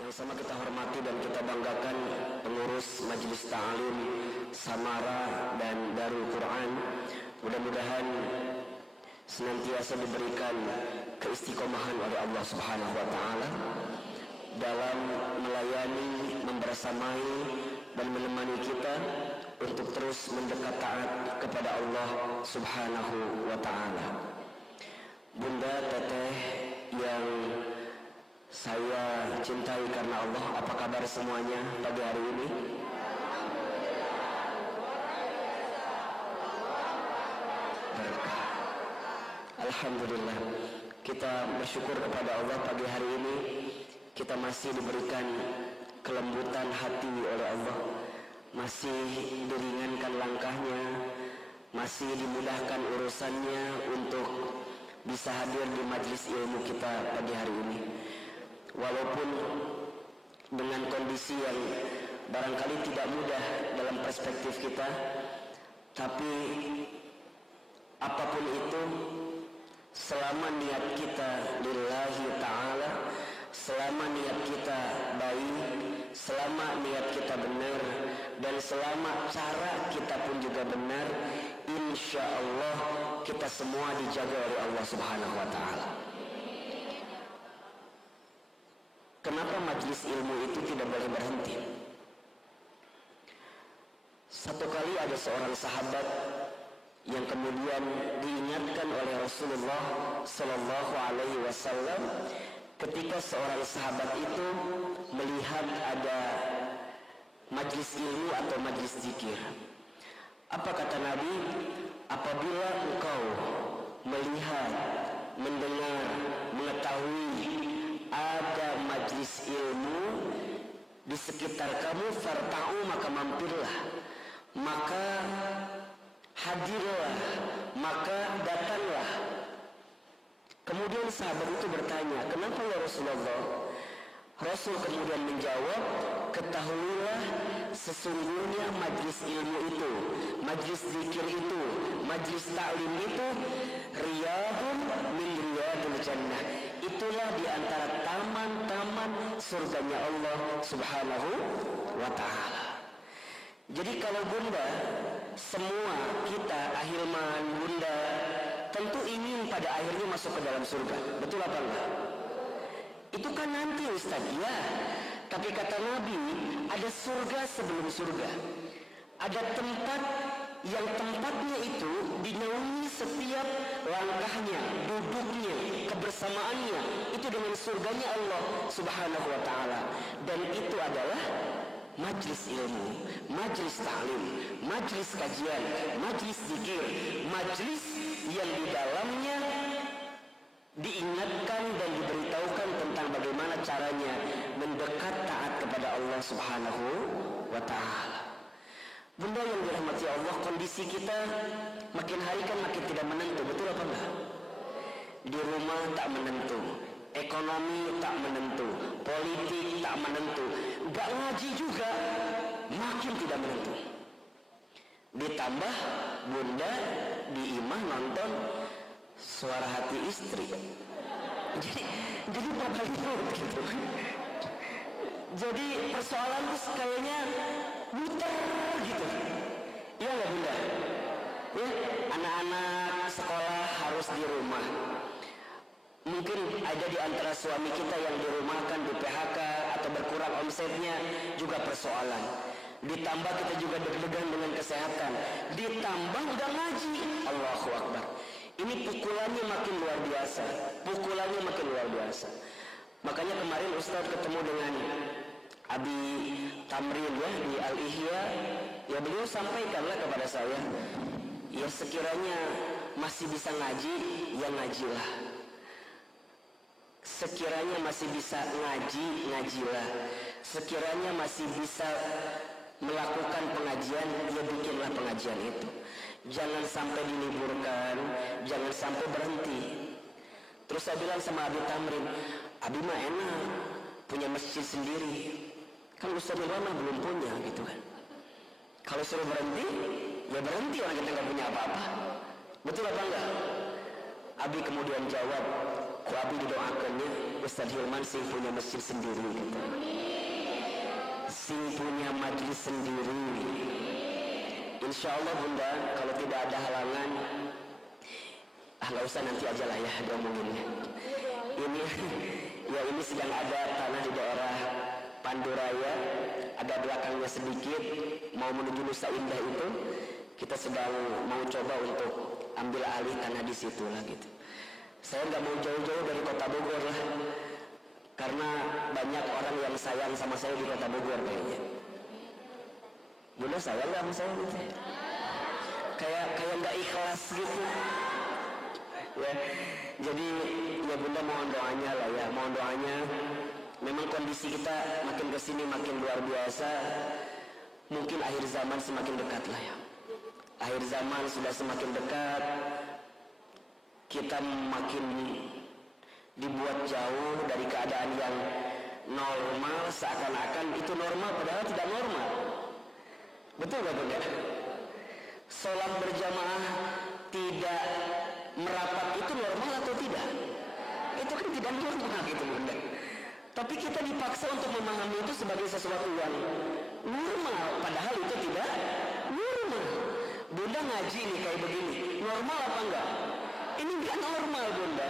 Yang sama kita hormati dan kita banggakan pengurus Majelis Ta'lim Samara dan Darul Quran. Mudah-mudahan senantiasa diberikan keistiqomahan oleh Allah Subhanahu wa taala dalam melayani, membersamai dan menemani kita untuk terus mendekat taat kepada Allah Subhanahu wa taala. Bunda, teteh yang saya cintai karena Allah, apa kabar semuanya pagi hari ini? Berkah. Alhamdulillah, kita bersyukur kepada Allah pagi hari ini kita masih diberikan kelembutan hati oleh Allah, masih diringankan langkahnya, masih dimudahkan urusannya untuk bisa hadir di majelis ilmu kita pagi hari ini. Walaupun dengan kondisi yang barangkali tidak mudah dalam perspektif kita, tapi apapun itu, selama niat kita lillahi ta'ala, selama niat kita baik, selama niat kita benar, dan selama cara kita pun juga benar, insya Allah kita semua dijaga oleh Allah Subhanahu wa ta'ala. Kenapa majelis ilmu itu tidak boleh berhenti? Satu kali ada seorang sahabat yang kemudian diingatkan oleh Rasulullah Sallallahu Alaihi Wasallam ketika seorang sahabat itu melihat ada majelis ilmu atau majelis zikir. Apa kata Nabi? Apabila engkau melihat, mendengar, mengetahui ada majelis ilmu di sekitar kamu, farta'u, maka mampirlah, maka hadirlah, maka datanglah. Kemudian sahabat itu bertanya, kenapa ya Rasulullah? Rasul kemudian menjawab, ketahuilah sesungguhnya majlis ilmu itu, majlis zikir itu, majlis ta'lim itu riyadun min riyadul jannah. Itulah di antara taman-taman surganya Allah Subhanahu wa ta'ala. Jadi kalau Bunda, semua kita, ahilman, Bunda, tentu ingin pada akhirnya masuk ke dalam surga. Betul apa enggak? Itu kan nanti Ustaz, ya. Tapi kata Nabi, ada surga sebelum surga. Ada tempat yang tempatnya itu dinaungi setiap langkahnya, duduknya, kebersamaannya itu dengan surganya Allah Subhanahu wa ta'ala. Dan itu adalah majlis ilmu, majlis ta'lim, majlis kajian, majlis zikir, majlis yang di dalamnya diingatkan dan diberitahukan tentang bagaimana caranya mendekat taat kepada Allah Subhanahu wa ta'ala. Bunda yang dirahmati Allah, kondisi kita makin hari kan makin tidak menentu, betul apa enggak? Di rumah tak menentu, ekonomi tak menentu, politik tak menentu, gak ngaji juga makin tidak menentu. Ditambah Bunda di imah nonton Suara Hati Istri, jadi bakal ribut gitu. Jadi persoalan itu kayaknya muter gitu. Iya nggak Bunda? Ya, anak-anak sekolah harus di rumah. Mungkin ada di antara suami kita yang dirumahkan, di PHK atau berkurang omsetnya, juga persoalan. Ditambah kita juga deg-degan dengan kesehatan. Ditambah udah ngaji, Allahu Akbar. Ini pukulannya makin luar biasa. Pukulannya makin luar biasa. Makanya kemarin Ustaz ketemu dengan Abi Tamrin ya di Al-Ihya. Ya beliau sampaikanlah kepada saya, ya sekiranya masih bisa ngaji, ya ngajilah. Sekiranya masih bisa ngaji, ngajilah. Sekiranya masih bisa melakukan pengajian, ya bikinlah pengajian itu. Jangan sampai diliburkan, jangan sampai berhenti. Terus saya bilang sama Abi Tamrin, Abi mah enak, punya masjid sendiri. Kan Ustaz Nirwana belum punya gitu kan. Kalau suruh berhenti, ya berhenti, orang kita nggak punya apa-apa. Betul apa enggak? Abi kemudian jawab, ku Abi didoakannya, Ustaz Hilman sing punya masjid sendiri gitu. Sing punya majlis sendiri. Insya Allah Bunda, kalau tidak ada halangan, nggak usah, nanti aja lah ya diomonginnya. Ini ya, ini sedang ada tanah di daerah Panduraya, ada belakangnya sedikit, mau menuju Nusa Indah itu, kita sedang mau coba untuk ambil alih tanah di situ lah gitu. Saya nggak mau jauh-jauh dari kota Bogor lah, karena banyak orang yang sayang sama saya di kota Bogor kayaknya. Bunda sayang nggak sama saya gitu? Kayak nggak ikhlas gitu. Ya, jadi ya Bunda mohon doanya lah ya, mohon doanya. Memang kondisi kita makin kesini makin luar biasa. Mungkin akhir zaman semakin dekat lah ya. Akhir zaman sudah semakin dekat. Kita makin dibuat jauh dari keadaan yang normal, seakan-akan itu normal padahal tidak normal. Betul gak Bunda? Sholat berjamaah tidak merapat itu normal atau tidak? Itu kan tidak normal gitu Bunda. Tapi kita dipaksa untuk memahami itu sebagai sesuatu yang normal, padahal itu tidak normal. Bunda ngaji nih kayak begini, normal apa enggak? Ini enggak normal Bunda.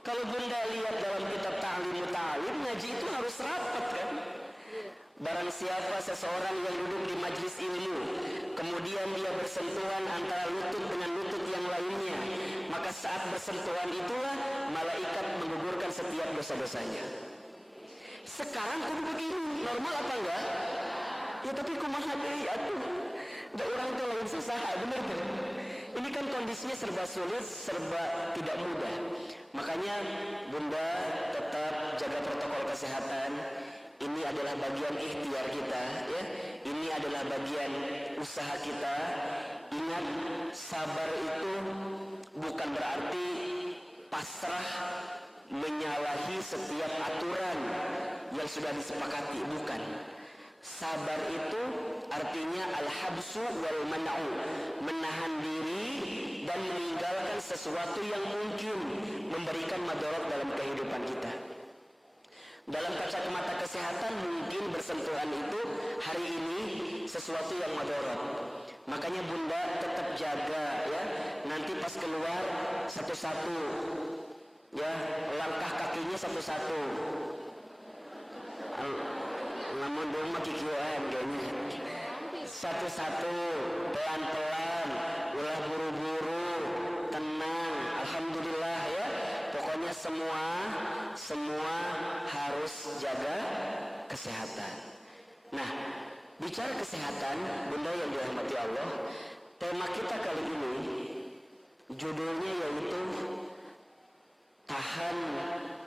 Kalau Bunda lihat dalam kitab ta'lim, ngaji itu harus rapat kan? Barang siapa seseorang yang duduk di majlis ilmu, kemudian dia bersentuhan antara lutut dengan lutut yang lainnya, maka saat bersentuhan itulah malaikat menggugurkan setiap dosa-dosanya. Sekarang kudu begini, normal apa enggak? Ya tapi kumaha deui atuh. Da urang teh lain susah, bener kan? Ini kan kondisinya serba sulit, serba tidak mudah. Makanya Bunda tetap jaga protokol kesehatan. Ini adalah bagian ikhtiar kita, ya. Ini adalah bagian usaha kita. Ingat, sabar itu bukan berarti pasrah menyalahi setiap aturan yang sudah disepakati, bukan. Sabar itu artinya al-habsu wal man'u, menahan diri dan meninggalkan sesuatu yang mungkin memberikan madarat dalam kehidupan kita. Dalam kacamata kesehatan mungkin bersentuhan itu hari ini sesuatu yang madarat. Makanya Bunda tetap jaga ya, nanti pas keluar satu-satu ya, langkah kakinya satu-satu. Namun dong kikian kayaknya satu-satu, pelan-pelan, ulah buru-buru, tenang. Alhamdulillah ya, pokoknya semua harus jaga kesehatan. Nah, bicara kesehatan Bunda yang dirahmati Allah, tema kita kali ini judulnya yaitu tahan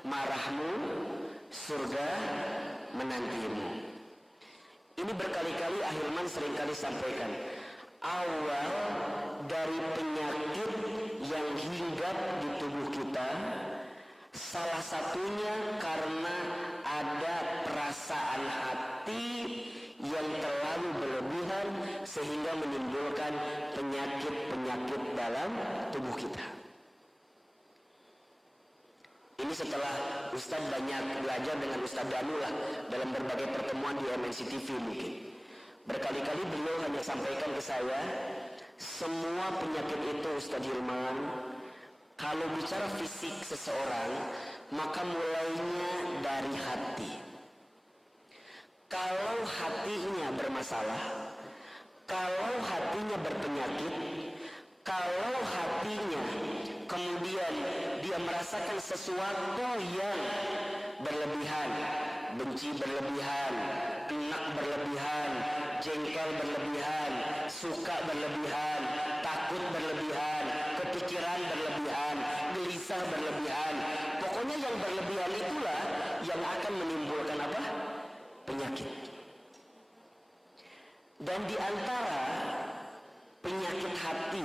marahmu, surga menantimu. Ini berkali-kali Ahilman seringkali sampaikan, awal dari penyakit yang hinggap di tubuh kita salah satunya karena ada perasaan hati yang terlalu berlebihan sehingga menimbulkan penyakit-penyakit dalam tubuh kita. Ini setelah Ustadz banyak belajar dengan Ustadz Danu lah dalam berbagai pertemuan di MNC TV mungkin. Berkali-kali beliau hanya sampaikan ke saya, semua penyakit itu Ustadz Hilman, kalau bicara fisik seseorang, maka mulainya dari hati. Kalau hatinya bermasalah, kalau hatinya berpenyakit, kalau hatinya kemudian dia merasakan sesuatu yang berlebihan, benci berlebihan, enak berlebihan, jengkel berlebihan, suka berlebihan, takut berlebihan, kepikiran berlebihan, gelisah berlebihan. Pokoknya yang berlebihan itulah yang akan menimbulkan apa? Penyakit. Dan di antara penyakit hati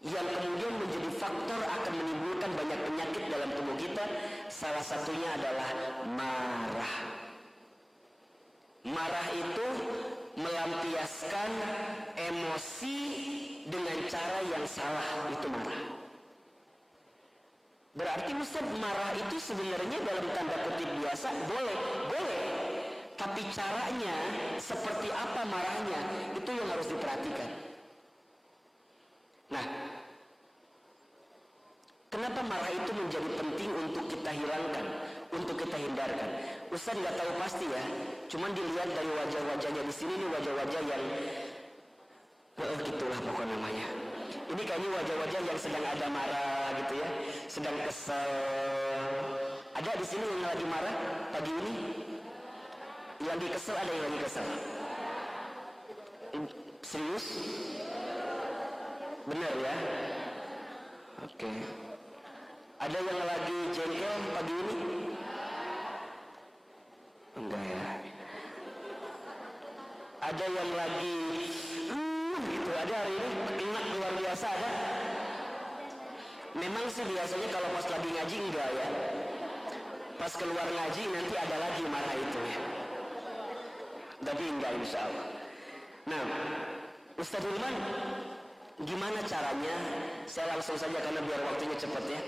yang kemudian menjadi faktor akan menimbulkan banyak penyakit dalam tubuh kita, salah satunya adalah marah. Marah itu melampiaskan emosi dengan cara yang salah, itu marah. Berarti Ustaz, marah itu sebenarnya dalam tanda kutip biasa boleh, boleh. Tapi caranya seperti apa marahnya, itu yang harus diperhatikan. Nah, kenapa marah itu menjadi penting untuk kita hilangkan, untuk kita hindarkan? Ustaz nggak tahu pasti ya, cuman dilihat dari wajah-wajahnya di sini, ini wajah-wajah yang gitulah pokoknya namanya. Ini kayaknya wajah-wajah yang sedang ada marah gitu ya, sedang kesel. Ada di sini yang lagi marah pagi ini? Yang lagi kesel, ada yang lagi kesel? Serius? Benar ya? Oke. Ada yang lagi jengkel pagi ini? Enggak ya. Ada yang lagi gitu, ada hari ini enak luar biasa ada. Memang sih biasanya kalau pas lagi ngaji enggak ya. Pas keluar ngaji nanti ada lagi marah itu ya. Tapi enggak insya Allah. Nah, Ustaz Hilman, gimana caranya? Saya langsung saja karena biar waktunya cepat ya.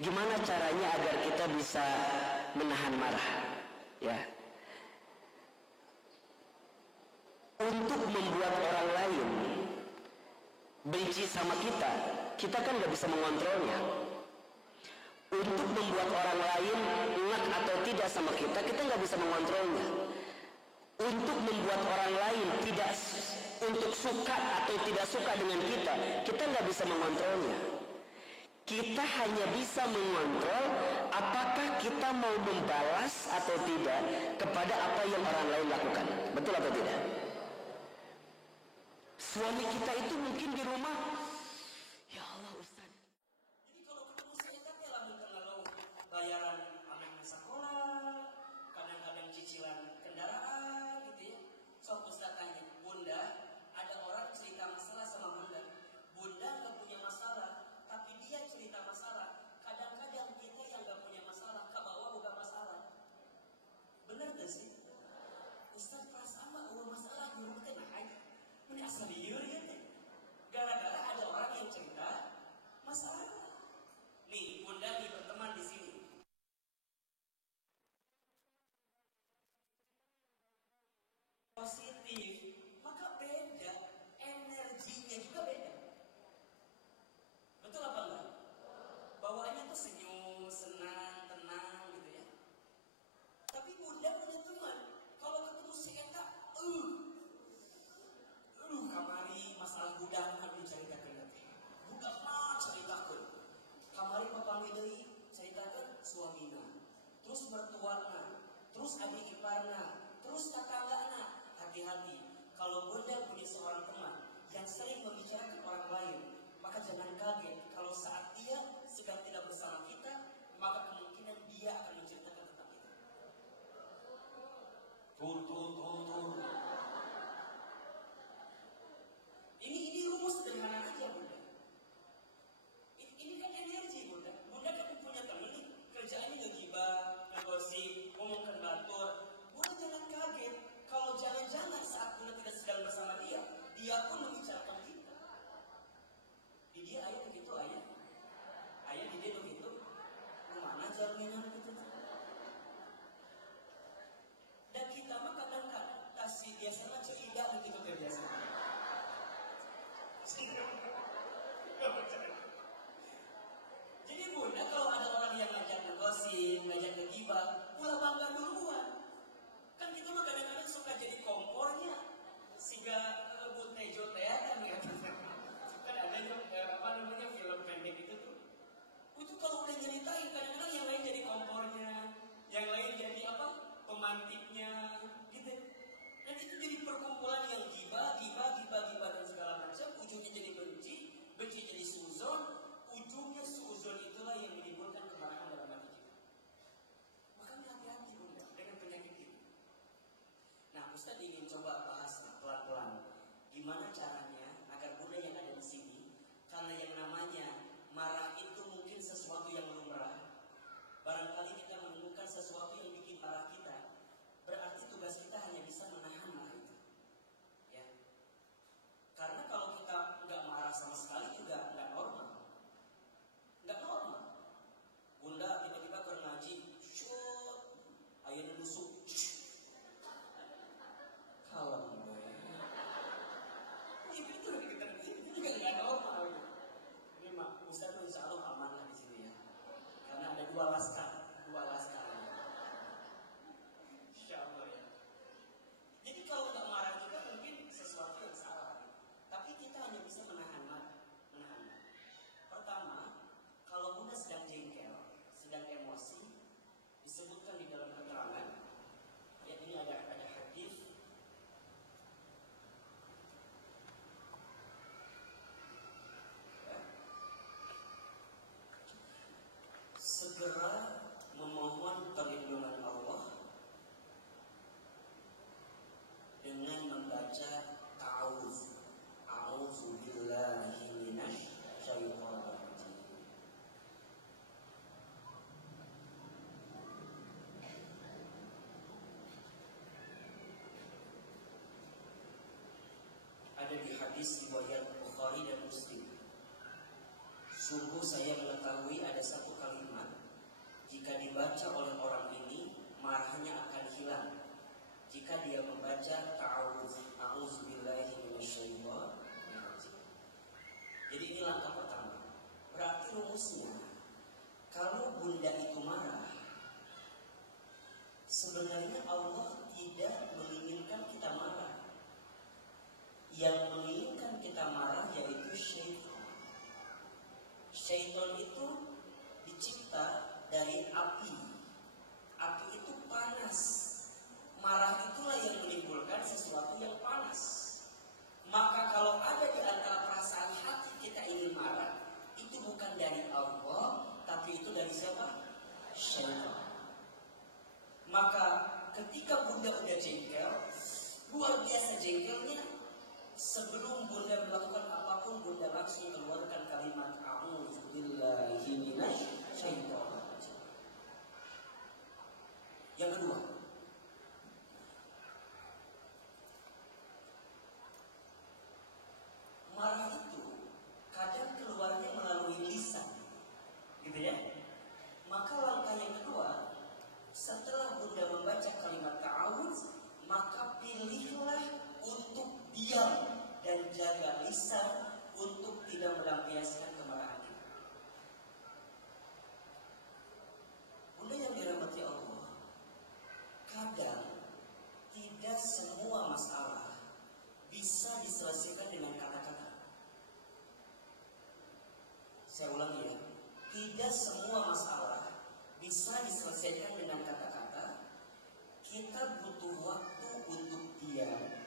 Gimana caranya agar kita bisa menahan marah? Ya. Untuk membuat orang lain benci sama kita, kita kan nggak bisa mengontrolnya. Untuk membuat orang lain enak atau tidak sama kita, kita nggak bisa mengontrolnya. Untuk membuat orang lain tidak untuk suka atau tidak suka dengan kita nggak bisa mengontrolnya. Kita hanya bisa mengontrol apakah kita mau membalas atau tidak kepada apa yang orang lain lakukan. Betul atau tidak? Suami kita itu mungkin di rumah, ya Allah Ustaz. Jadi kalau ketemu saya kan ya lalu bayaran anaknya sekolah, kadang-kadang cicilan kendaraan gitu ya. Sok Ustaz tanya, Bunda, ada orang cerita masalah sama Bunda. Bunda gak punya masalah, tapi dia cerita masalah. Kadang-kadang kita yang gak punya masalah, ke bawah bukan masalah. Bener gak sih? Ustaz perasaan mah masalah di rumah tenang aja. Ini asal liur ya teh. Gara-gara ada orang yang cerita masalah. Nih, Bunda nih berteman di sini. Positif, maka beda, energinya juga beda. Betul apa enggak? Bawaannya tuh senyum, senang, tenang gitu ya. Tapi Bunda punya teman, kalau ketemu seeta, kamari masalah budak kan diceritakan nanti. Budak mah ceritakan. Kamari papami deui ceritakan suamina. Terus mertuana, terus adik iparna, terus tetanggana. Hati-hati, kalau Bunda punya seorang teman yang sering membicarakan orang lain, maka jangan kaget kalau saat dia sedang tidak bersama kita, maka kemungkinan dia akan menceritakan tentang kita. Tuh. Ini rumus sederhana aja Bunda. Ini kan energi Bunda. Bunda kan punya teman nih, kerjaannya ngegibah, ngegosip, ngomongkan batur. Bunda jangan kaget kalau jangan-jangan saat Bunda tidak sedang bersama dia pun membicarakan kita. Di dia ayah begitu ayah. Ayah di dia begitu. Mana jaminan gitu? Dan kita mah kadang-kadang kasih biasanya cerita begitu biasa. Jadi Bunda kalau ada orang yang ngajak ngegosip, ngajak ngegibah, ulah bangga duluan. Kan kita mah kadang-kadang suka jadi kompornya, sehingga buat tejo teatan ya. Kan ada itu film pendek itu tuh. Itu kalau udah nyeritain kadang-kadang yang lain jadi kompornya, yang lain jadi pemantiknya, gitu. Dan itu jadi perkumpulan yang gibah dan segala macam. Ujungnya jadi benci jadi suzon. Ujungnya suzon itulah yang menimbulkan kemarahan dalam hati kita. Makanya hati-hati Bunda dengan penyakit ini. Nah, Ustaz ingin coba bahas pelan-pelan gimana caranya agar Bunda yang ada di sini, karena yang namanya marah itu mungkin sesuatu yang lumrah. Barangkali kita menemukan sesuatu yang bikin marah kita, berarti tugas kita hanya bisa menahan marah itu. Ya. Karena kalau kita nggak marah sama sekali juga nggak normal. Nggak normal. hadis riwayat Bukhari dan Muslim. Sungguh saya mengetahui ada satu kalimat, jika dibaca oleh orang ini marahnya akan hilang. Jika dia membaca ta'awudz, a'udzubillahi minasyaitonir rajim. Jadi ini langkah pertama. Berarti rumusnya, kalau bunda itu marah, sebenarnya Allah tidak menginginkan kita marah. Yang menginginkan kita marah yaitu syaitan. Syaitan itu dicipta dari api. Api itu panas. Marah itulah yang menimbulkan sesuatu yang panas. Maka kalau ada di antara perasaan hati kita ingin marah, itu bukan dari Allah, tapi itu dari siapa? Syaitan. Maka ketika bunda udah jengkel, luar biasa jengkelnya, sebelum bunda melakukan apapun, bunda langsung keluarkan kalimat a'udzubillahi minasyaitonir rajim. Yang kedua, marah itu kadang keluarnya melalui lisan, gitu ya. Maka langkah yang kedua, setelah bunda membaca kalimat ta'awudz, maka pilihlah untuk diam dan jaga lisan untuk tidak melampiaskan kemarahan kita. Bunda yang dirahmati Allah, kadang tidak semua masalah bisa diselesaikan dengan kata-kata. Saya ulangi ya, tidak semua masalah bisa diselesaikan dengan kata-kata. Kita butuh waktu untuk diam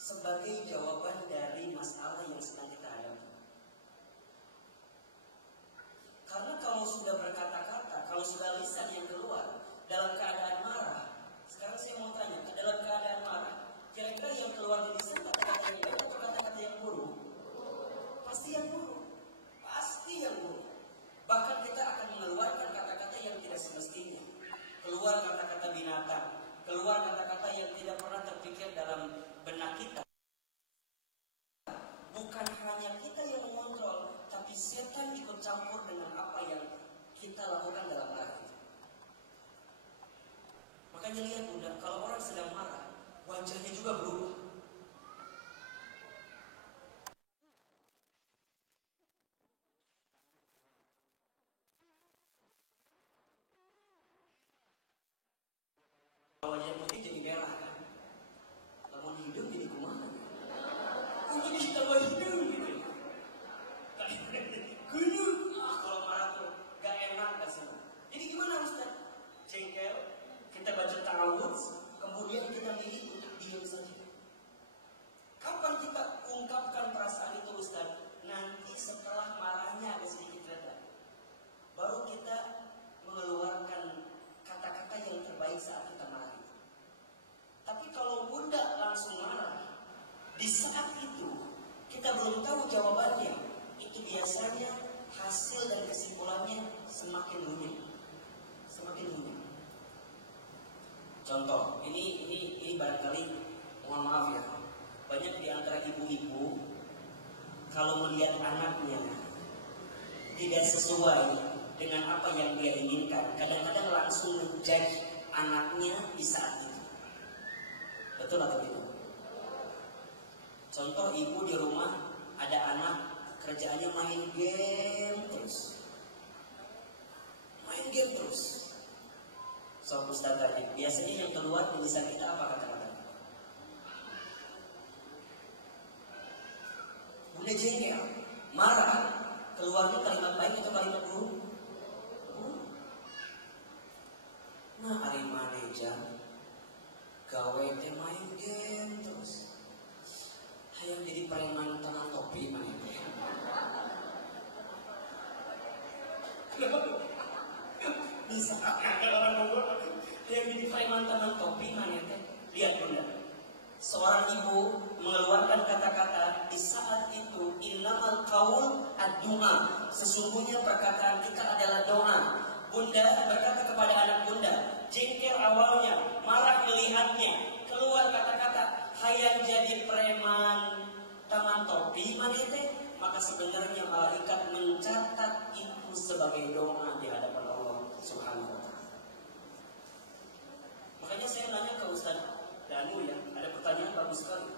sebagai jawaban dari masalah yang sedang kita hadapi. Karena kalau sudah berkata-kata, kalau sudah lisan yang keluar dalam keadaan marah, sekarang saya mau tanya, dalam keadaan marah, kira-kira yang keluar dari lisan kata-kata yang baik atau kata-kata yang buruk? Pasti yang buruk. Pasti yang buruk. Bahkan kita akan mengeluarkan kata-kata yang tidak semestinya. Keluar kata-kata binatang, keluar kata-kata yang tidak pernah terpikir dalam benak kita. Bukan hanya kita yang mengontrol, tapi setan ikut campur dengan apa yang kita lakukan dalam hati. Makanya lihat bunda, kalau orang sedang marah, wajahnya juga berubah. Wajah putih jadi merah kan? Lamun hidung jadi kumaha? Jadi tambah hidung gitu. Kunyuk. Kalau marah tuh gak enak rasanya. Jadi gimana Ustaz? Jengkel, kita baca ta'awudz, kemudian kita milih untuk diam saja. Kapan kita ungkapkan perasaan itu Ustaz? Nanti setelah marahnya ada sedikit reda, baru kita mengeluarkan kata-kata yang terbaik saat kita marah. Tapi kalau bunda langsung marah, di saat itu kita belum tahu jawabannya, itu biasanya hasil dan kesimpulannya semakin rumit, semakin rumit. Contoh, ini barangkali mohon maaf ya, banyak di antara ibu-ibu kalau melihat anaknya tidak sesuai dengan apa yang dia inginkan, kadang-kadang langsung menjudge anaknya di saat itu. Betul atau tidak? Contoh, ibu di rumah ada anak kerjaannya main game terus. Main game terus. So Ustaz tadi, biasanya yang keluar tulisan kita apa kata-kata? Bunda jengkel, marah, keluarnya kalimat baik atau kalimat buruk? Nah, hari manajer gawe teh main game terus. Hayang jadi preman tangan topi main game. Bisa ada orang ngomong hayang jadi preman tangan topi main teh. Lihat bunda, seorang ibu mengeluarkan kata-kata di saat itu, innamal qaul ad-du'a. Sesungguhnya perkataan kita adalah doa. Bunda berkata kepada anak bunda, jengkel awalnya, marah melihatnya, keluar kata-kata hayang jadi preman taman topi. sebenarnya malaikat mencatat itu sebagai doa di hadapan Allah Subhanahu wa Ta'ala. Makanya saya nanya ke Ustaz Danu ya, ada pertanyaan bagus sekali.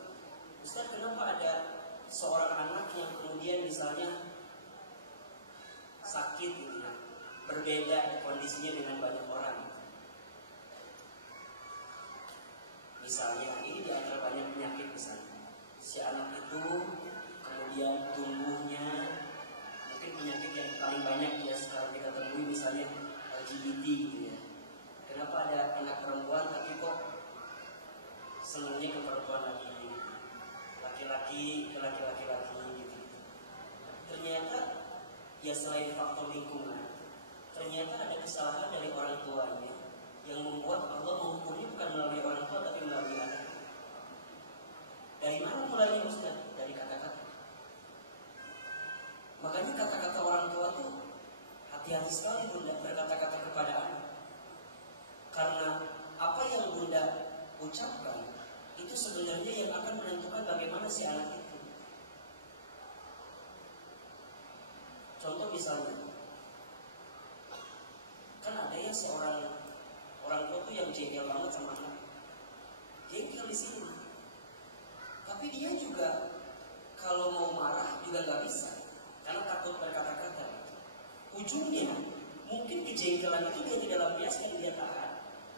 Ustaz, kenapa ada seorang anak yang kemudian misalnya sakit gitu ya, berbeda kondisinya dengan banyak orang? Misalnya, ini di antara banyak penyakit misalnya, si anak itu kemudian tumbuhnya mungkin penyakit yang paling banyak ya sekarang kita temui misalnya LGBT gitu ya. Kenapa ada anak perempuan tapi kok senangnya ke perempuan lagi, laki-laki ke laki-laki gitu. Ternyata ya selain faktor lingkungan, ternyata ada kesalahan dari orang tuanya yang membuat Allah menghukumnya bukan melalui orang tua tapi melalui anak. Dari mana mulainya Ustaz? Dari kata-kata. Makanya kata-kata orang tua tuh hati-hati sekali Bunda berkata-kata kepada anak. Karena apa yang Bunda ucapkan itu sebenarnya yang akan menentukan bagaimana si anak itu. Contoh misalnya, kan ada ya seorang orang tua tuh yang jengkel banget sama anak. Jengkel di sini. Tapi dia juga kalau mau marah juga nggak bisa, karena takut berkata-kata. Ujungnya mungkin kejengkelan itu dia tidak lampiaskan, dia tahan.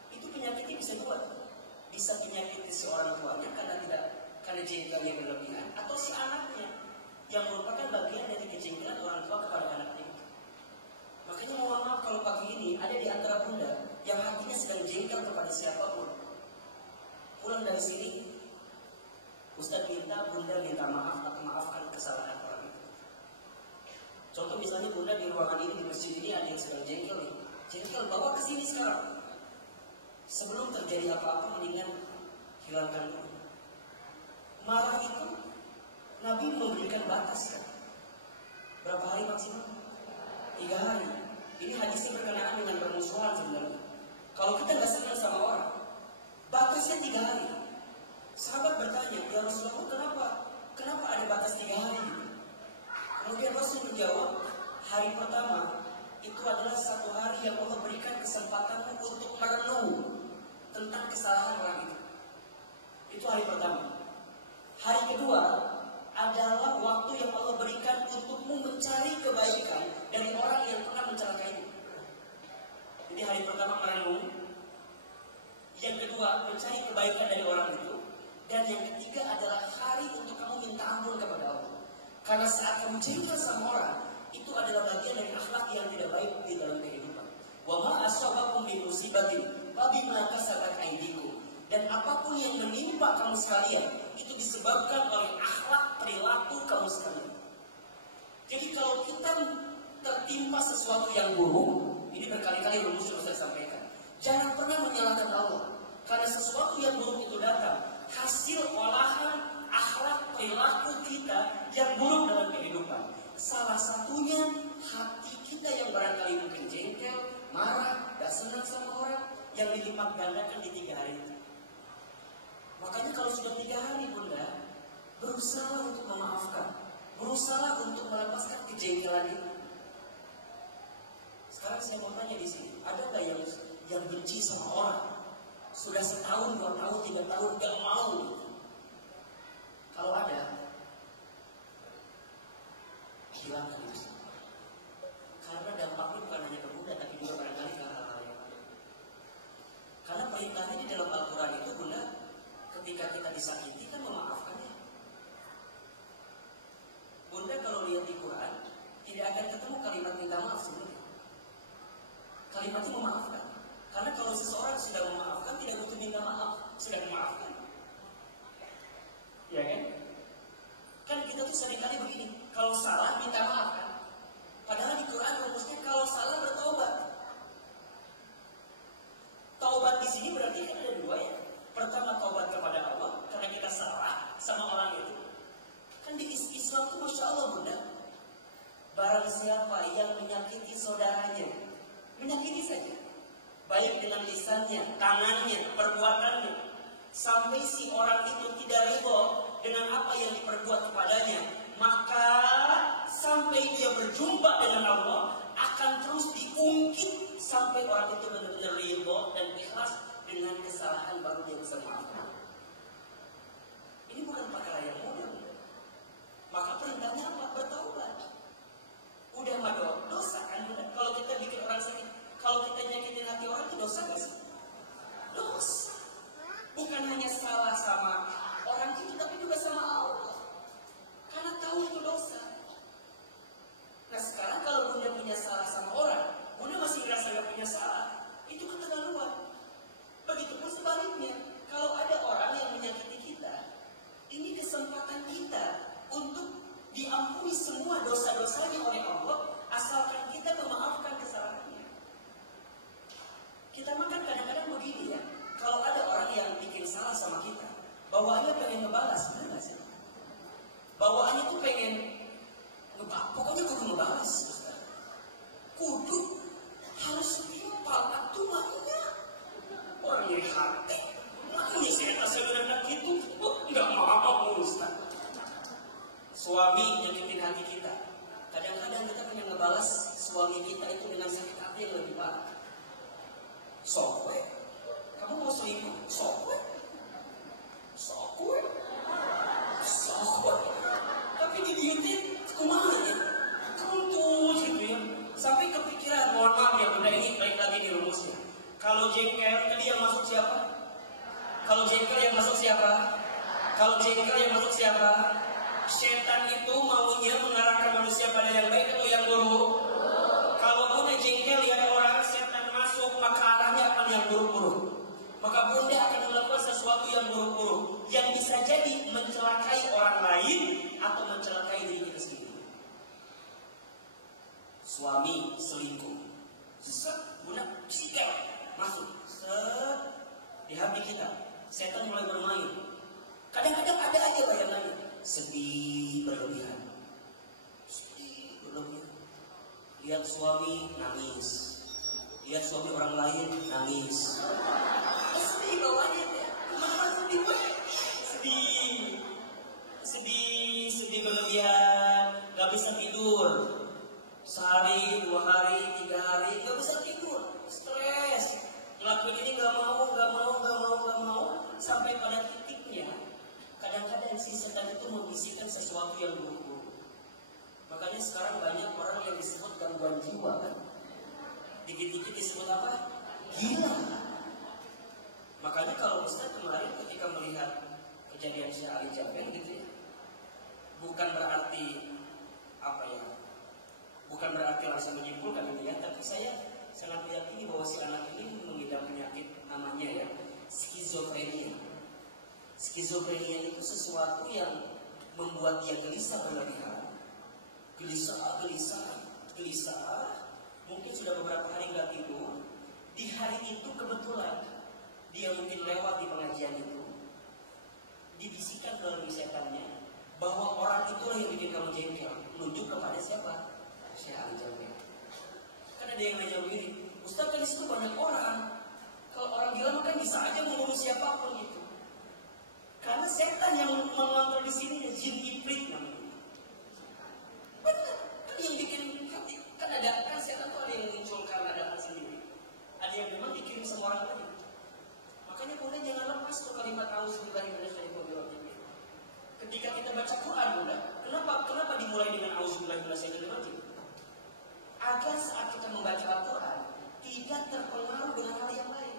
Itu penyakitnya bisa penyakiti si orang tuanya karena jengkelnya berlebihan, atau si anaknya yang merupakan bagian dari kejengkelan orang tua kepada anaknya. Makanya mohon maaf kalau pagi ini ada di antara Bunda yang hatinya sedang jengkel kepada siapapun. Pulang dari sini, Ustaz minta Bunda minta maaf atau maafkan kesalahan orang itu. Contoh misalnya Bunda di ruangan ini, di masjid ini ada yang sedang jengkel. Jengkel bawa ke sini sekarang. Sebelum terjadi apa-apa mendingan hilangkan dulu. Marah itu Nabi memberikan batas kan? Berapa hari maksimal? 3 hari. Ini hadisnya berkenaan dengan bermusuhan sebenarnya. Kalau kita nggak senang sama orang, batasnya 3 hari. Sahabat bertanya, ya Rasulullah, kenapa ada batas 3 hari? Kemudian Rasul menjawab, hari pertama itu adalah 1 hari yang Allah berikan kesempatanmu untuk merenung tentang kesalahan orang itu. Itu hari pertama. Hari kedua adalah waktu yang Allah berikan untukmu mencari kebaikan dari orang yang pernah mencelakaimu. Jadi hari pertama merenung, yang kedua mencari kebaikan dari orang itu, dan yang ketiga adalah hari untuk kamu minta ampun kepada Allah. Karena saat kamu jengkel sama orang, itu adalah bagian dari akhlak yang tidak baik di dalam kehidupan. Wa ma asabakum min musibatin fabima kasabat aydikum. Dan apapun yang menimpa kamu sekalian itu disebabkan oleh akhlak perilaku kamu sekalian. Jadi kalau kita tertimpa sesuatu yang buruk, ini berkali-kali rumus sudah saya sampaikan, jangan pernah menyalahkan Allah. Karena sesuatu yang buruk itu datang hasil olahan akhlak perilaku kita yang buruk dalam kehidupan. Salah satunya hati kita yang barangkali mungkin jengkel, marah, gak senang sama orang, yang dilipat gandakan di 3 hari itu. Makanya kalau sudah 3 hari Bunda, berusaha untuk memaafkan, berusaha untuk melepaskan kejengkelan itu. Sekarang saya mau tanya di sini, ada nggak yang benci sama orang? Sudah 1 tahun, 2 tahun, 3 tahun gak mau gitu. Kalau ada, hilangkan itu semua. Karena dampaknya bukan hanya ke Bunda, tapi juga barangkali ke hal-hal yang lain. Karena perintahnya di dalam Al-Quran itu Bunda, ketika kita disakiti kan memaafkannya. Bunda kalau lihat di Quran tidak akan ketemu kalimat minta maaf sebenarnya. Kalimatnya memaafkan. Karena kalau seseorang sudah memaafkan tidak butuh minta maaf, sudah memaafkan. Ya kan? Kan kita tuh seringkali begini, kalau salah minta maaf kan. Padahal di Quran rumusnya kalau salah bertobat. Taubat di sini berarti kan ada 2 ya. Pertama taubat kepada Allah karena kita salah sama orang itu. Kan di Islam itu Masya Allah Bunda, barang siapa yang menyakiti saudaranya, menyakiti saja, baik dengan lisannya, tangannya, perbuatannya, sampai si orang itu tidak ridho dengan apa yang diperbuat kepadanya, maka sampai dia berjumpa dengan Allah akan terus diungkit sampai orang itu benar-benar ridho dan ikhlas dengan kesalahan baru dia bisa maafkan. Ini bukan perkara yang mudah. Maka perintahnya apa? Bertaubat. Udah mah dosa kan? Kalau kita bikin orang sakit, kalau kita nyakitin hati orang itu dosa gak sih? Dosa. Bukan hanya salah sama orang itu, tapi juga sama Allah. Karena tahu itu dosa. Nah sekarang kalau Bunda punya salah sama orang, Bunda masih merasa gak punya salah, itu keterlaluan. Begitupun sebaliknya, kalau ada orang yang menyakiti kita, ini kesempatan kita untuk diampuni semua dosa-dosanya oleh Allah, asalkan kita memaafkan kesalahannya. Kita makan kadang-kadang begini ya, kalau ada orang yang bikin salah sama kita, bawaannya pengen ngebalas, benar gak sih? Bawaannya tuh pengen pokoknya kudu ngebalas. Kudu harus timpal atuh makanya. Orang yang hati, makanya saya rasa benar gitu, nggak mau Ustaz. Suami nyakitin hati kita. Kadang-kadang kita pengen ngebalas suami kita itu dengan sakit hati yang lebih parah. Sokwe, kamu mau selingkuh? Sokwe, sokwe, sokwe. Tapi didiutin, kumaha ya? Kuntul gitu ya. Sampai kepikiran, mohon maaf ya Bunda, ini baik lagi di rumusnya. Kalau jengkel, tadi yang masuk siapa? Kalau jengkel yang masuk siapa? Kalau jengkel yang masuk siapa? Setan itu maunya mengarahkan manusia pada yang baik atau yang buruk? Kalau Bunda jengkel lihat orang, setan masuk, maka arahnya akan yang buruk-buruk. Maka Bunda akan melakukan sesuatu yang buruk-buruk, yang bisa jadi mencelakai orang lain atau mencelakai diri kita sendiri. Suami selingkuh, Bunda sikap masuk di hati kita, setan mulai bermain. Kadang-kadang ada aja bayangannya, sedih berlebihan. Lihat suami nangis, lihat suami orang lain nangis. Sedih bawahnya, kemana sedih berlebihan, gak bisa tidur. Sehari, 2 hari, 3 hari, gak bisa tidur, stres. Ngelakuin ini gak mau, sampai pada titiknya kadang-kadang si setan itu membisikkan sesuatu yang buruk. Makanya sekarang banyak orang yang disebut gangguan jiwa kan. Dikit-dikit disebut apa? Gila. Makanya kalau Ustaz kemarin ketika melihat kejadian Syekh Ali Jaber gitu ya, bukan berarti apa ya, bukan berarti langsung menyimpulkan ini ya, tapi saya sangat meyakini bahwa si anak ini mengidap penyakit namanya ya skizofrenia. Skizofrenia itu sesuatu yang membuat dia gelisah berlebihan, gelisah. Mungkin sudah beberapa hari nggak tidur. Di hari itu kebetulan dia mungkin lewat di pengajian itu, dibisikkan dalam setannya bahwa orang itulah yang bikin kamu jengkel, menunjuk kepada siapa? Syekh Ali Jaber. Kan ada yang nanya begini, Ustaz kan disitu banyak orang. Kalau orang gila kan bisa aja mengurus siapapun itu. Karena setan yang mengontrol di sini ya jin iblis namanya. Benar, kan yang bikin kan ada kan setan tuh ada yang muncul karena ada sendiri. Ada yang memang dikirim semua orang lain. Makanya Bunda jangan lepas tuh kalimat auzubillahi minasyaitonir rajim. Ketika kita baca Quran Bunda, kenapa dimulai dengan auzubillahi minasyaitonir rajim? Agar saat kita membaca Al-Quran tidak terpengaruh dengan hal yang lain.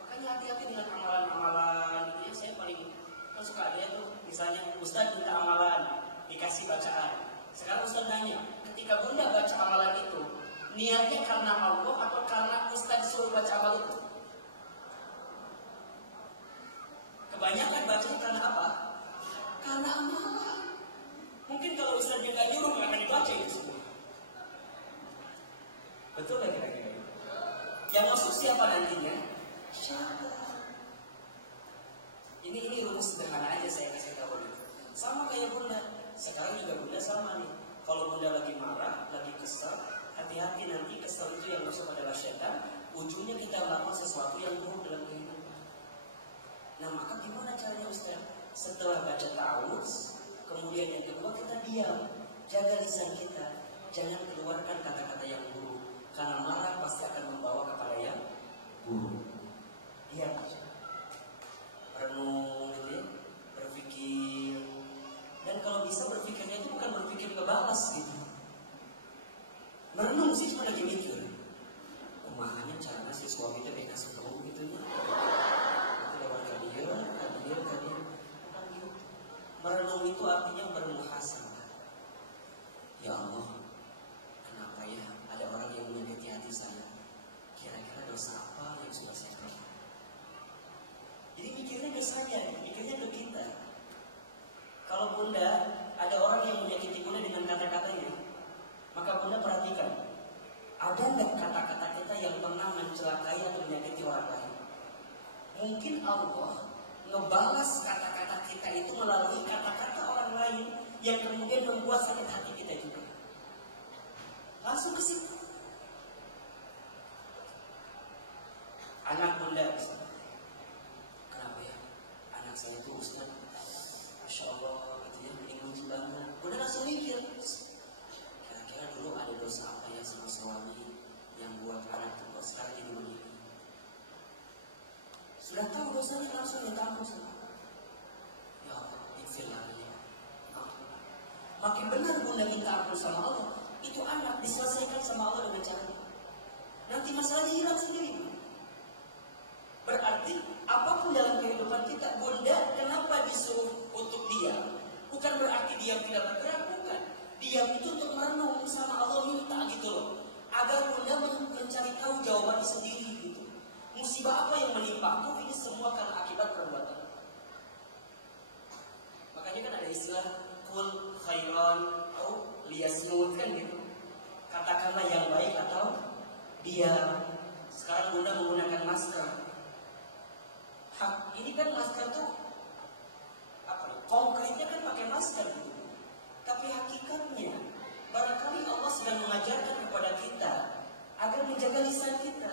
Makanya hati-hati dengan amalan-amalan gitu ya. Saya paling suka ada tuh, misalnya Ustaz minta amalan, dikasih bacaan. Sekarang Ustaz nanya, ketika Bunda baca amalan itu, niatnya karena Allah atau karena Ustaz suruh baca amal itu? Kebanyakan baca karena apa? Karena amalan. Mungkin kalau Ustaz juga nyuruh nggak akan dibaca itu semua. Betul nggak kira-kira? Yang masuk siapa nantinya? Siapa? Ini rumus sederhana aja saya kasih tahu. Sama kayak Bunda. Sekarang juga Bunda sama nih. Kalau Bunda lagi marah, lagi kesal, hati-hati nanti kesal itu yang masuk adalah setan. Ujungnya kita melakukan sesuatu yang buruk dalam kehidupan. Nah maka gimana caranya Ustaz? Setelah baca ta'awudz, Kemudian yang kedua, kita diam. Jaga lisan kita. Jangan keluarkan kata-kata yang buruk. Karena marah pasti akan membawa kepada yang buruk. Diam aja. Renung, gitu ya. Berpikir. Dan kalau bisa berpikirnya itu bukan berpikir kebalas gitu. Merenung sih cuma lagi mikir. Kumahannya caranya si suami itu beka setemu gitu ya. Lewat kadir. Bukan gitu. Merenung itu artinya bermuhasabah. Ya Allah, kenapa ya ada orang yang menyakiti hati saya? Kira-kira dosa apa yang sudah saya lakukan? Jadi mikirnya ke saya, mikirnya ke kita. Kalau Bunda ada orang yang menyakiti Bunda dengan kata-katanya, maka Bunda perhatikan, ada nggak kata-kata kita yang pernah mencelakai atau menyakiti orang lain? Mungkin Allah ngebalas kata-kata kita itu melalui kata-kata orang lain yang kemudian membuat sakit hati kita juga. Langsung ke situ. Anak Bunda, kenapa ya? Anak saya itu Ustaz, Masya Allah, gitu ya, minggu banget. Bunda langsung mikir, kira-kira dulu ada dosa apa ya sama suami yang buat anak itu sekarang jadi begini. Sudah tahu dosanya langsung minta ampun sama Allah. Ya Allah, ikhfirlah ya. Makin benar Bunda minta ampun sama Allah, itu anak diselesaikan sama Allah dengan cara nanti masalahnya hilang sendiri. Berarti apapun dalam kehidupan kita, Bunda kenapa disuruh untuk diam? Bukan berarti diam tidak bergerak, bukan. Diam itu untuk merenung sama Allah, minta gitu loh, agar Bunda mencari tahu jawabannya sendiri gitu. Musibah apa yang menimpa aku ini semua karena akibat perbuatan. Makanya kan ada istilah kul khairan atau liyasmut kan gitu. Katakanlah yang baik atau diam. Sekarang Bunda menggunakan masker. Ini kan masker tuh konkretnya kan pakai masker gitu. Tapi hakikatnya barangkali Allah sedang mengajarkan kepada kita agar menjaga lisan kita.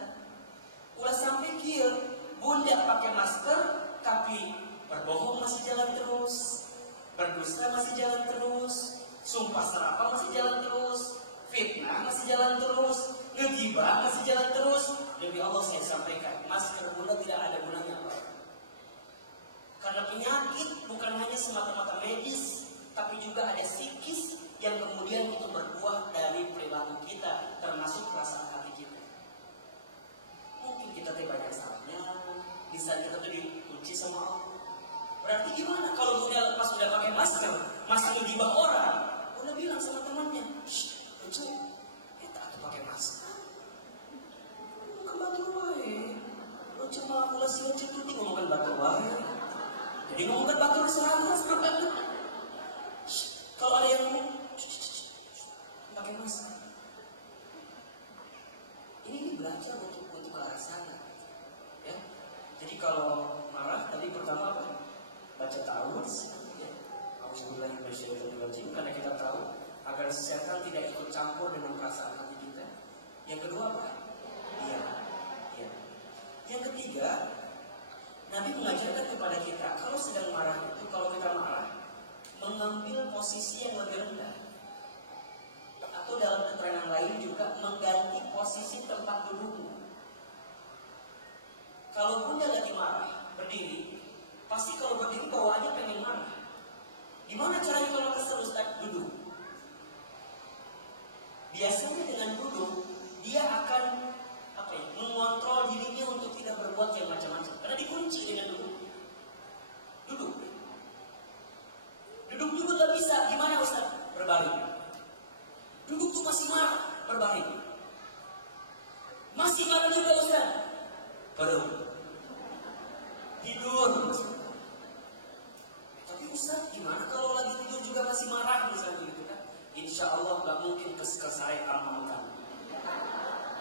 Ulah sampai kieu Bunda pakai masker tapi berbohong masih jalan terus, berdusta masih jalan terus, sumpah serapah masih jalan terus, fitnah masih jalan terus, ngegibah masih jalan terus. Demi Allah saya sampaikan, masker Bunda tidak ada gunanya apa. Karena penyakit bukan hanya semata-mata medis, tapi juga ada psikis yang kemudian itu berbuah dari perilaku kita, termasuk perasaan hati kita. Mungkin kita banyak salahnya, bisa kita tuh dikunci sama Allah. Berarti gimana kalau Bunda pas udah pakai masker, masih ngegibah orang, Bunda bilang sama temannya, lucu, kita tuh pakai masker. Bukan batu wae, lucu malah pula si lucu tuh ngomongin batu wae. Jadi ngomongin batu salah, kalau ada yang pakai masker, ini belajar untuk ke arah sana, ya. Jadi kalau marah tadi pertama apa? Baca ta'awudz, ya. Auzubillahi karena kita tahu agar setan tidak ikut campur dengan perasaan hati kita. Yang kedua apa? Diam. Ya. Yang ketiga, Nabi mengajarkan kepada kita kalau sedang marah itu, kalau kita marah, mengambil posisi yang lebih rendah. Atau dalam keterangan lain juga mengganti posisi tempat dudukmu. Kalau Bunda lagi marah, berdiri, pasti kalau berdiri bawaannya pengen marah. Gimana caranya kalau kesel Ustaz? Duduk. Biasanya dengan duduk, dia akan mengontrol dirinya untuk tidak berbuat yang macam-macam. Karena dikunci dengan duduk. Duduk. Duduk juga gak bisa. Gimana Ustaz? Berbaring. Duduk tuh masih marah. Berbaring. Masih marah juga Ustaz? Baru. Tidur. Tapi Ustaz, gimana kalau lagi tidur juga masih marah misalnya gitu kan? Insya Allah gak mungkin kesarek amalkan.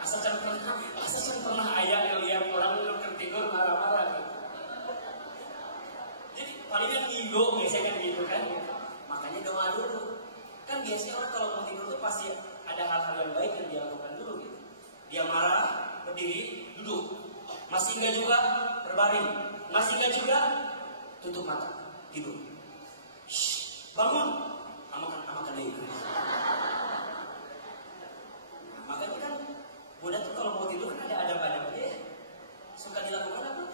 Asal pernah ayah yang lihat orang tidur marah-marah gitu. Jadi palingan ego biasanya kan gitu kan. Makanya doa dulu. Kan biasanya orang kalau mau tidur tuh pasti ada hal-hal yang baik yang dia lakukan dulu gitu. Dia marah, berdiri, duduk. Masih enggak juga, berbaring. Masih enggak juga, tutup mata, tidur. bangun, amakan ini. Makanya kan Bunda tuh kalau mau tidur kan ada adab-adabnya ya. Suka dilakukan apa?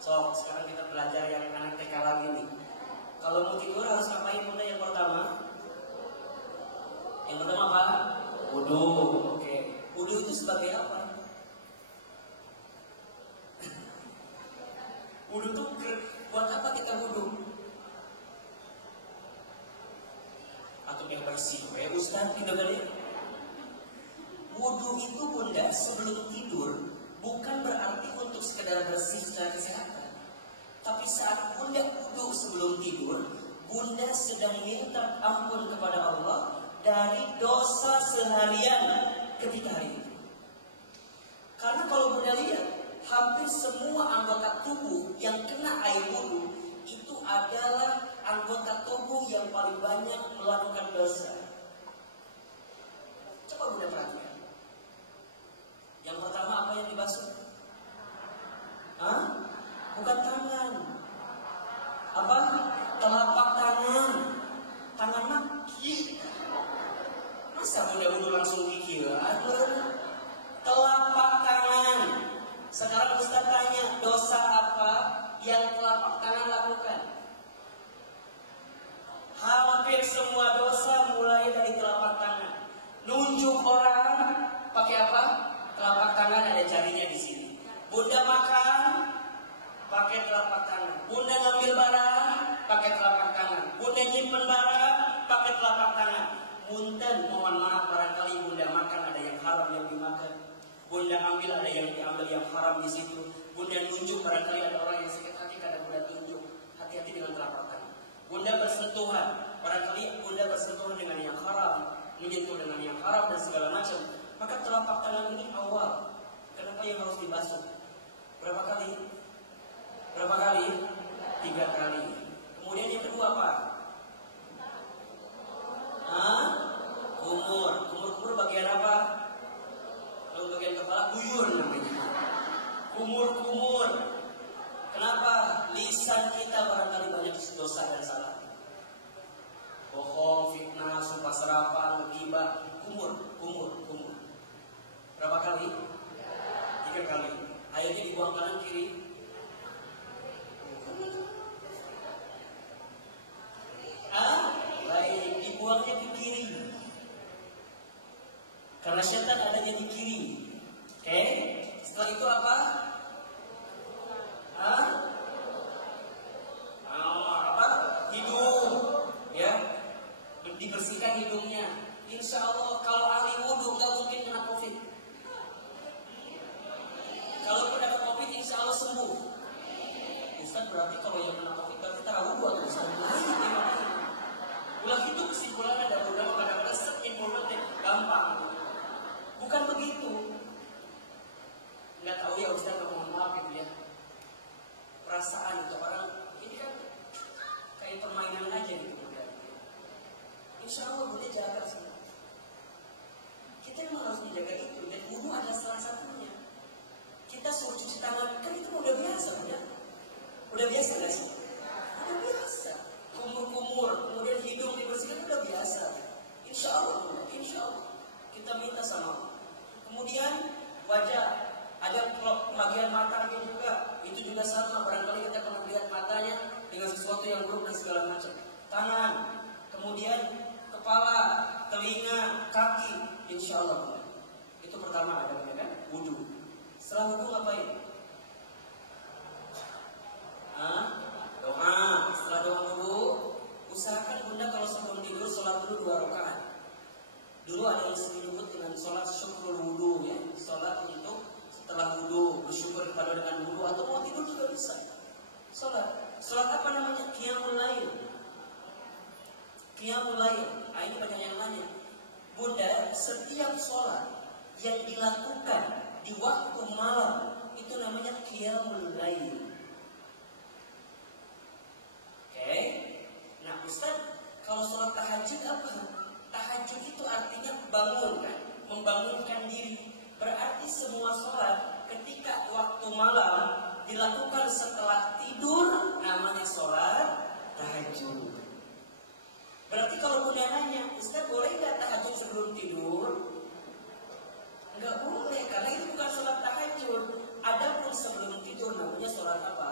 So, sekarang kita belajar yang anak TK lagi nih. Kalau mau tidur harus ngapain Bunda yang pertama? Yang pertama apa? Wudu. Oke. Wudu itu sebagai apa? Wudu itu buat apa kita wudu? Atau yang bersih? Kayak Ustaz gitu kan ya? Wudu itu Bunda sebelum tidur bukan berarti untuk sekedar bersih secara kesehatan. Tapi saat Bunda wudu sebelum tidur, Bunda sedang minta ampun kepada Allah dari dosa seharian ketika hari itu. Karena kalau Bunda lihat, hampir semua anggota tubuh yang kena air wudu itu adalah anggota tubuh yang paling banyak melakukan dosa. Coba Bunda perhatikan. Yang pertama apa yang dibasuh? Hah? Bukan tangan. Apa? Telapak tangan. Tangan maki. Masa Bunda wudu langsung gigi? Aduh. Telapak tangan. Sekarang Ustaz tanya, dosa apa yang telapak tangan lakukan? Hampir semua dosa mulai dari telapak tangan. Nunjuk orang pakai apa? Telapak tangan, ada jarinya di sini. Bunda makan pakai telapak tangan. Bunda ngambil barang pakai telapak tangan. Bunda nyimpen barang pakai telapak tangan. Punten, mohon maaf barangkali Bunda makan ada yang haram yang dimakan. Bunda ambil ada yang diambil yang haram di situ. Bunda nunjuk barangkali ada orang yang sakit hati karena Bunda tunjuk. Hati-hati dengan telapak tangan. Bunda bersentuhan, barangkali Bunda bersentuhan dengan yang haram, menyentuh dengan yang haram dan segala macam. Maka telapak tangan ini awal. Kenapa yang harus dibasuh? Berapa kali? Berapa kali? 3 kali. Kemudian yang kedua apa? Kumur. Kumur bagian apa? Kalau bagian kepala buyur namanya. Kumur. Kenapa? Lisan kita barangkali banyak dosa dan salah. Bohong, fitnah, sumpah serapah, ghibah, kumur. Berapa kali? 3 kali. Airnya dibuang kanan kiri. Baik, dibuangnya ke kiri. Karena syaitan adanya di kiri. Oke? Setelah itu apa? Hidung. Ya. Dibersihkan hidungnya. Insya Allah kalau ahli wudu nggak mungkin kena COVID. Kalau kena COVID insya Allah sembuh. Ustaz berarti kalau yang kena COVID berarti tarawudu atau Ustaz? Ulah itu kesimpulannya ada beberapa kadang-kadang sesimpulnya gampang. Bukan begitu. Nggak tahu ya Ustaz, mohon maaf gitu ya. Perasaan itu orang ini kan kayak permainan aja gitu. Insya Allah boleh jaga semua. Kita memang harus menjaga itu dan wudu adalah salah satunya. Kita suruh cuci tangan kan itu udah biasa, udah biasa nggak sih? Udah biasa. Kumur, kemudian hidung dibersihkan udah biasa. Insya Allah kita minta sama Allah. Kemudian wajah, ada bagian matanya juga, itu juga sama. Barangkali kita pernah lihat matanya dengan sesuatu yang buruk dan segala macam. Tangan, kemudian kepala, telinga, kaki, insya Allah. Itu pertama ada kan? Wudu. Setelah wudu ngapain? Doa. Setelah doa wudu, usahakan Bunda kalau sebelum tidur sholat dulu 2 rakaat. Dulu ada yang disebut dengan sholat syukur wudu ya. Sholat untuk setelah wudu bersyukur kepada dengan wudu atau mau tidur juga bisa. Sholat apa namanya? Qiyamul lail. Ini banyak yang nanya. Bunda, setiap sholat yang dilakukan di waktu malam itu namanya qiyamul lail. Oke. Nah Ustaz, kalau sholat tahajud apa? Tahajud itu artinya bangun kan? Membangunkan diri. Berarti semua sholat ketika waktu malam dilakukan setelah tidur namanya sholat tahajud. kalau bunda nanya, Ustaz boleh nggak tahajud sebelum tidur? Nggak boleh, karena itu bukan sholat tahajud. Adapun sebelum tidur namanya sholat apa?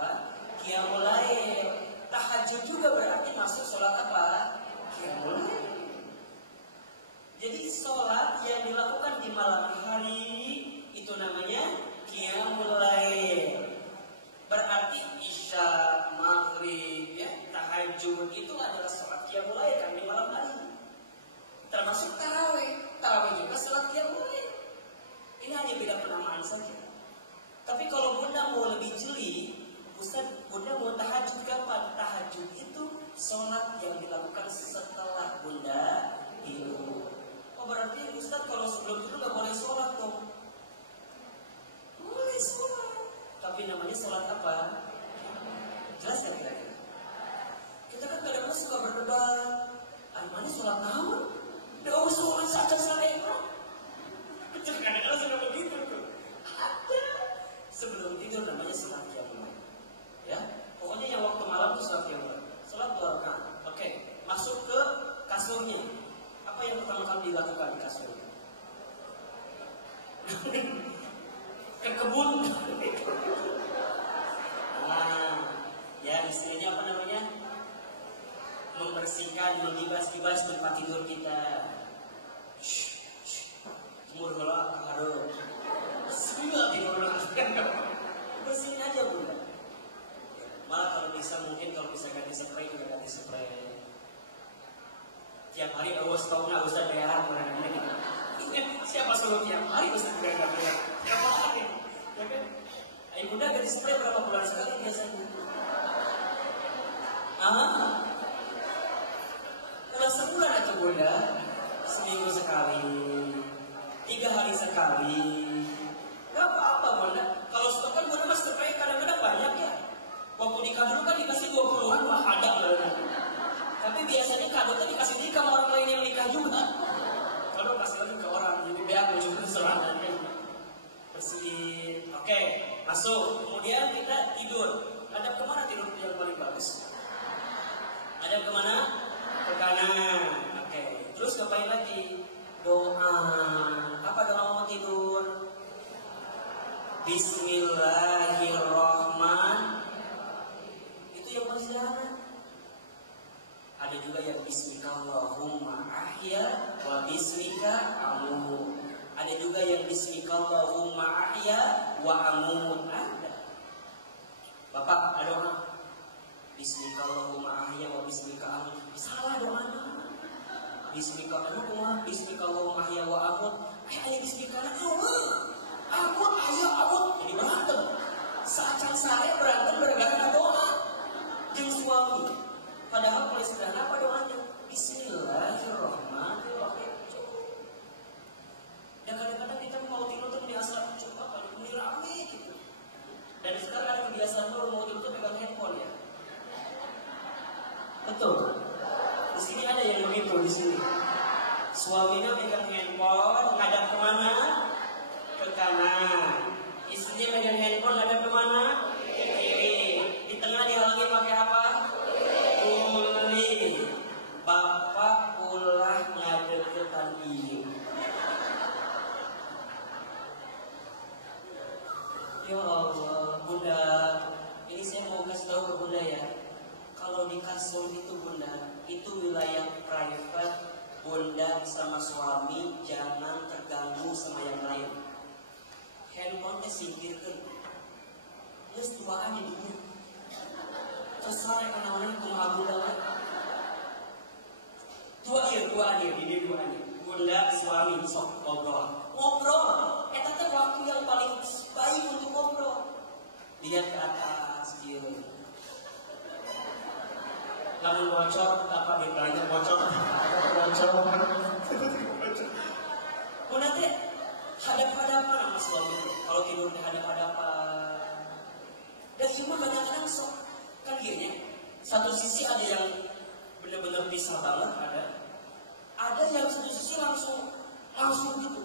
Qiyamul lail. Tahajud juga berarti masuk sholat apa? Qiyamul lail. Jadi sholat yang dilakukan di malam hari itu namanya Qiyamul lail. Berarti isya, maghrib, ya, tahajud itu adalah sholat Qiyamul lail kan di malam hari. Termasuk tarawih. Tarawih juga sholat Qiyamul lail. Ini hanya beda penamaan saja. Tapi kalau bunda mau lebih jeli, Ustaz, bunda mau tahajud kapan? Tahajud itu sholat yang dilakukan setelah bunda tidur. Oh berarti Ustaz kalau sebelum tidur nggak boleh sholat dong? Boleh sholat. Tapi namanya sholat apa? Jelas ya kira-kira? Kita kan kadang-kadang suka berdebat. Mana sholat namun? Doa sholat saja saja. Kadang-kadang suka begitu tuh. Ada. Sebelum tidur namanya sholat Qiyamul lail. Ya, pokoknya yang waktu malam itu sholat Qiyamul lail. Sholat 2 rakaat. Oke, masuk ke kasurnya. Apa yang pertama kali dilakukan di kasur? Ke kebun. Ya istilahnya apa namanya? Membersihkan, mengibas-ibas tempat tidur kita. Jemur bola harus. Sudah tidur bersihin aja bunda. Malah kalau bisa mungkin kalau bisa ganti spray juga ganti spray. Tiap hari awas tahu nggak usah ya, mana gitu. Siapa suruh tiap hari bisa ganti? Tiap hari, ya kan? Ayo bunda ganti spray berapa bulan sekali biasanya? Udah sebulan atau bunda? Seminggu sekali, 3 hari sekali. Gak apa-apa bunda. Kalau stok kan bunda mas spray kadang-kadang banyak ya. Waktu di kado kan dikasih 20-an mah ada bunda. Tapi biasanya kado itu dikasih nikah sama orang lain yang nikah juga. Kalau kasih lagi ke orang, jadi biar menunjukkan serangannya. Bersihin, oke, masuk. Kemudian kita tidur. Ada kemana tidur yang paling bagus? Ada kemana? Ke kanan. Oke, terus ngapain lagi? Doa. Apa doa mau tidur? Bismillahirrahmanirrahim. Itu yang bersiaran. Ada juga yang Bismikallahumma ahya wa bismika amut. Ada juga yang Bismikallahumma ahya wa amut. Ada. Bapak ada doa Bismikallahumma ahya wa bismika amut. Salah doanya. Bismikallahumma ahya wa amut. Ayat Bismikallahumma amut ahya amut. Jadi berantem. Saat saya berantem bergantung doa jeung suami. Padahal mulai sederhana apa doanya? Bismillahirrahmanirrahim. Dan kadang-kadang kita mau tidur tuh biasa coba kalau ini rame gitu. Dan sekarang ada kebiasaan baru mau tidur tuh pegang handphone ya. Betul. Di sini ada yang begitu di sini. Suaminya pegang handphone, ngadap kemana? Ke kanan. Istrinya pegang handphone, ngadap kemana? Ke kiri. Di tengah dihalangi pakai apa? Kuli. Bapak ulah ngadeketan ieu. Ya Allah, bunda, ini saya mau kasih tahu ke bunda ya. Kalau di kasur itu bunda, itu wilayah private bunda sama suami, jangan terganggu sama yang lain. Handphone singkirkan. Terus duaan dulu. Terserah kenangan kumaha bunda lah. Dua dia, bunda suami sok ngobrol. Eta teh waktu yang paling baik untuk ngobrol. Lihat ke atas, dia. Lalu bocor, apa ditanya bocor? Bunda teh hadap-hadapan sama suami. Kalau tidur di hadap-hadapan. Dan cuma kadang-kadang sok kan gini. Satu sisi ada yang benar-benar bisa banget ada. Ada yang satu sisi langsung gitu.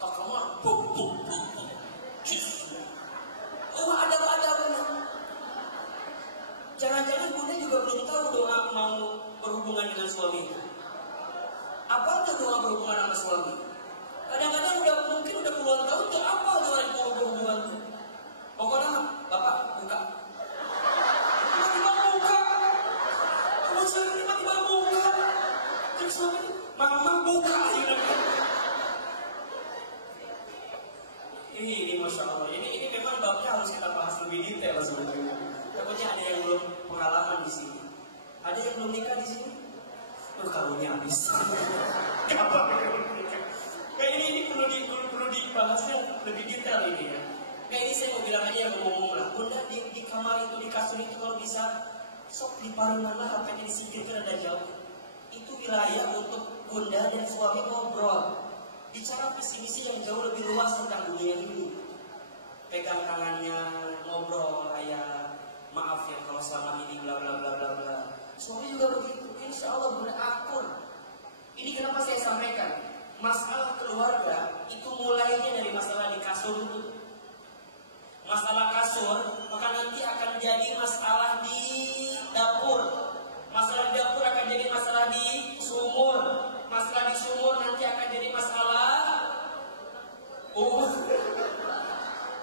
Tak kamu buk. Oh ada benar. Jangan-jangan bunda juga belum tahu doa mau berhubungan dengan suaminya? Apa tuh doa berhubungan sama suami? Kadang-kadang mungkin udah puluhan tahun tuh apa dengan berhubungan tuh? Pokoknya bapak buka. Tiba-tiba buka. Kalau saya tiba-tiba buka. Terus suami, mama buka. Ini Masya Allah. Ini memang babnya harus kita bahas lebih detail sebenarnya. Takutnya ada yang belum pengalaman di sini. Ada yang belum nikah di sini? Karunya habis. Kapan? Kayak ini perlu dibahasnya lebih detail ini ya. Kayak ini saya mau bilang aja yang ngomong lah. Bunda di kamar itu, di kasur itu kalau bisa sok diparuman lah, apa yang disingkirkan ada jauh. Itu wilayah untuk bunda dan suami ngobrol. Bicara visi misi yang jauh lebih luas tentang dunia ini. Pegang tangannya, ngobrol, ayah maaf ya kalau selama ini bla bla bla bla bla. Suami juga begitu. Insya Allah bunda akur. Ini kenapa saya sampaikan? Masalah keluarga itu mulainya dari masalah di kasur itu. Masalah kasur maka nanti akan jadi masalah di dapur. Masalah di dapur akan jadi masalah di sumur. Masalah di sumur nanti akan jadi masalah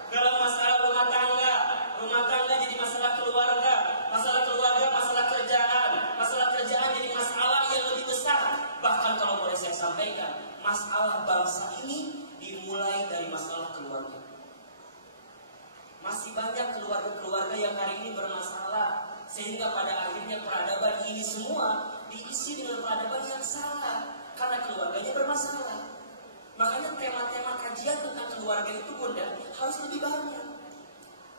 dalam masalah rumah tangga jadi masalah keluarga, masalah kerjaan jadi masalah yang lebih besar. Bahkan kalau boleh saya sampaikan, masalah bangsa ini dimulai dari masalah keluarga. Masih banyak keluarga-keluarga yang hari ini bermasalah, sehingga pada akhirnya peradaban ini semua diisi dengan peradaban yang salah karena keluarganya bermasalah. Makanya tema-tema kajian tentang keluarga itu bunda harus lebih banyak.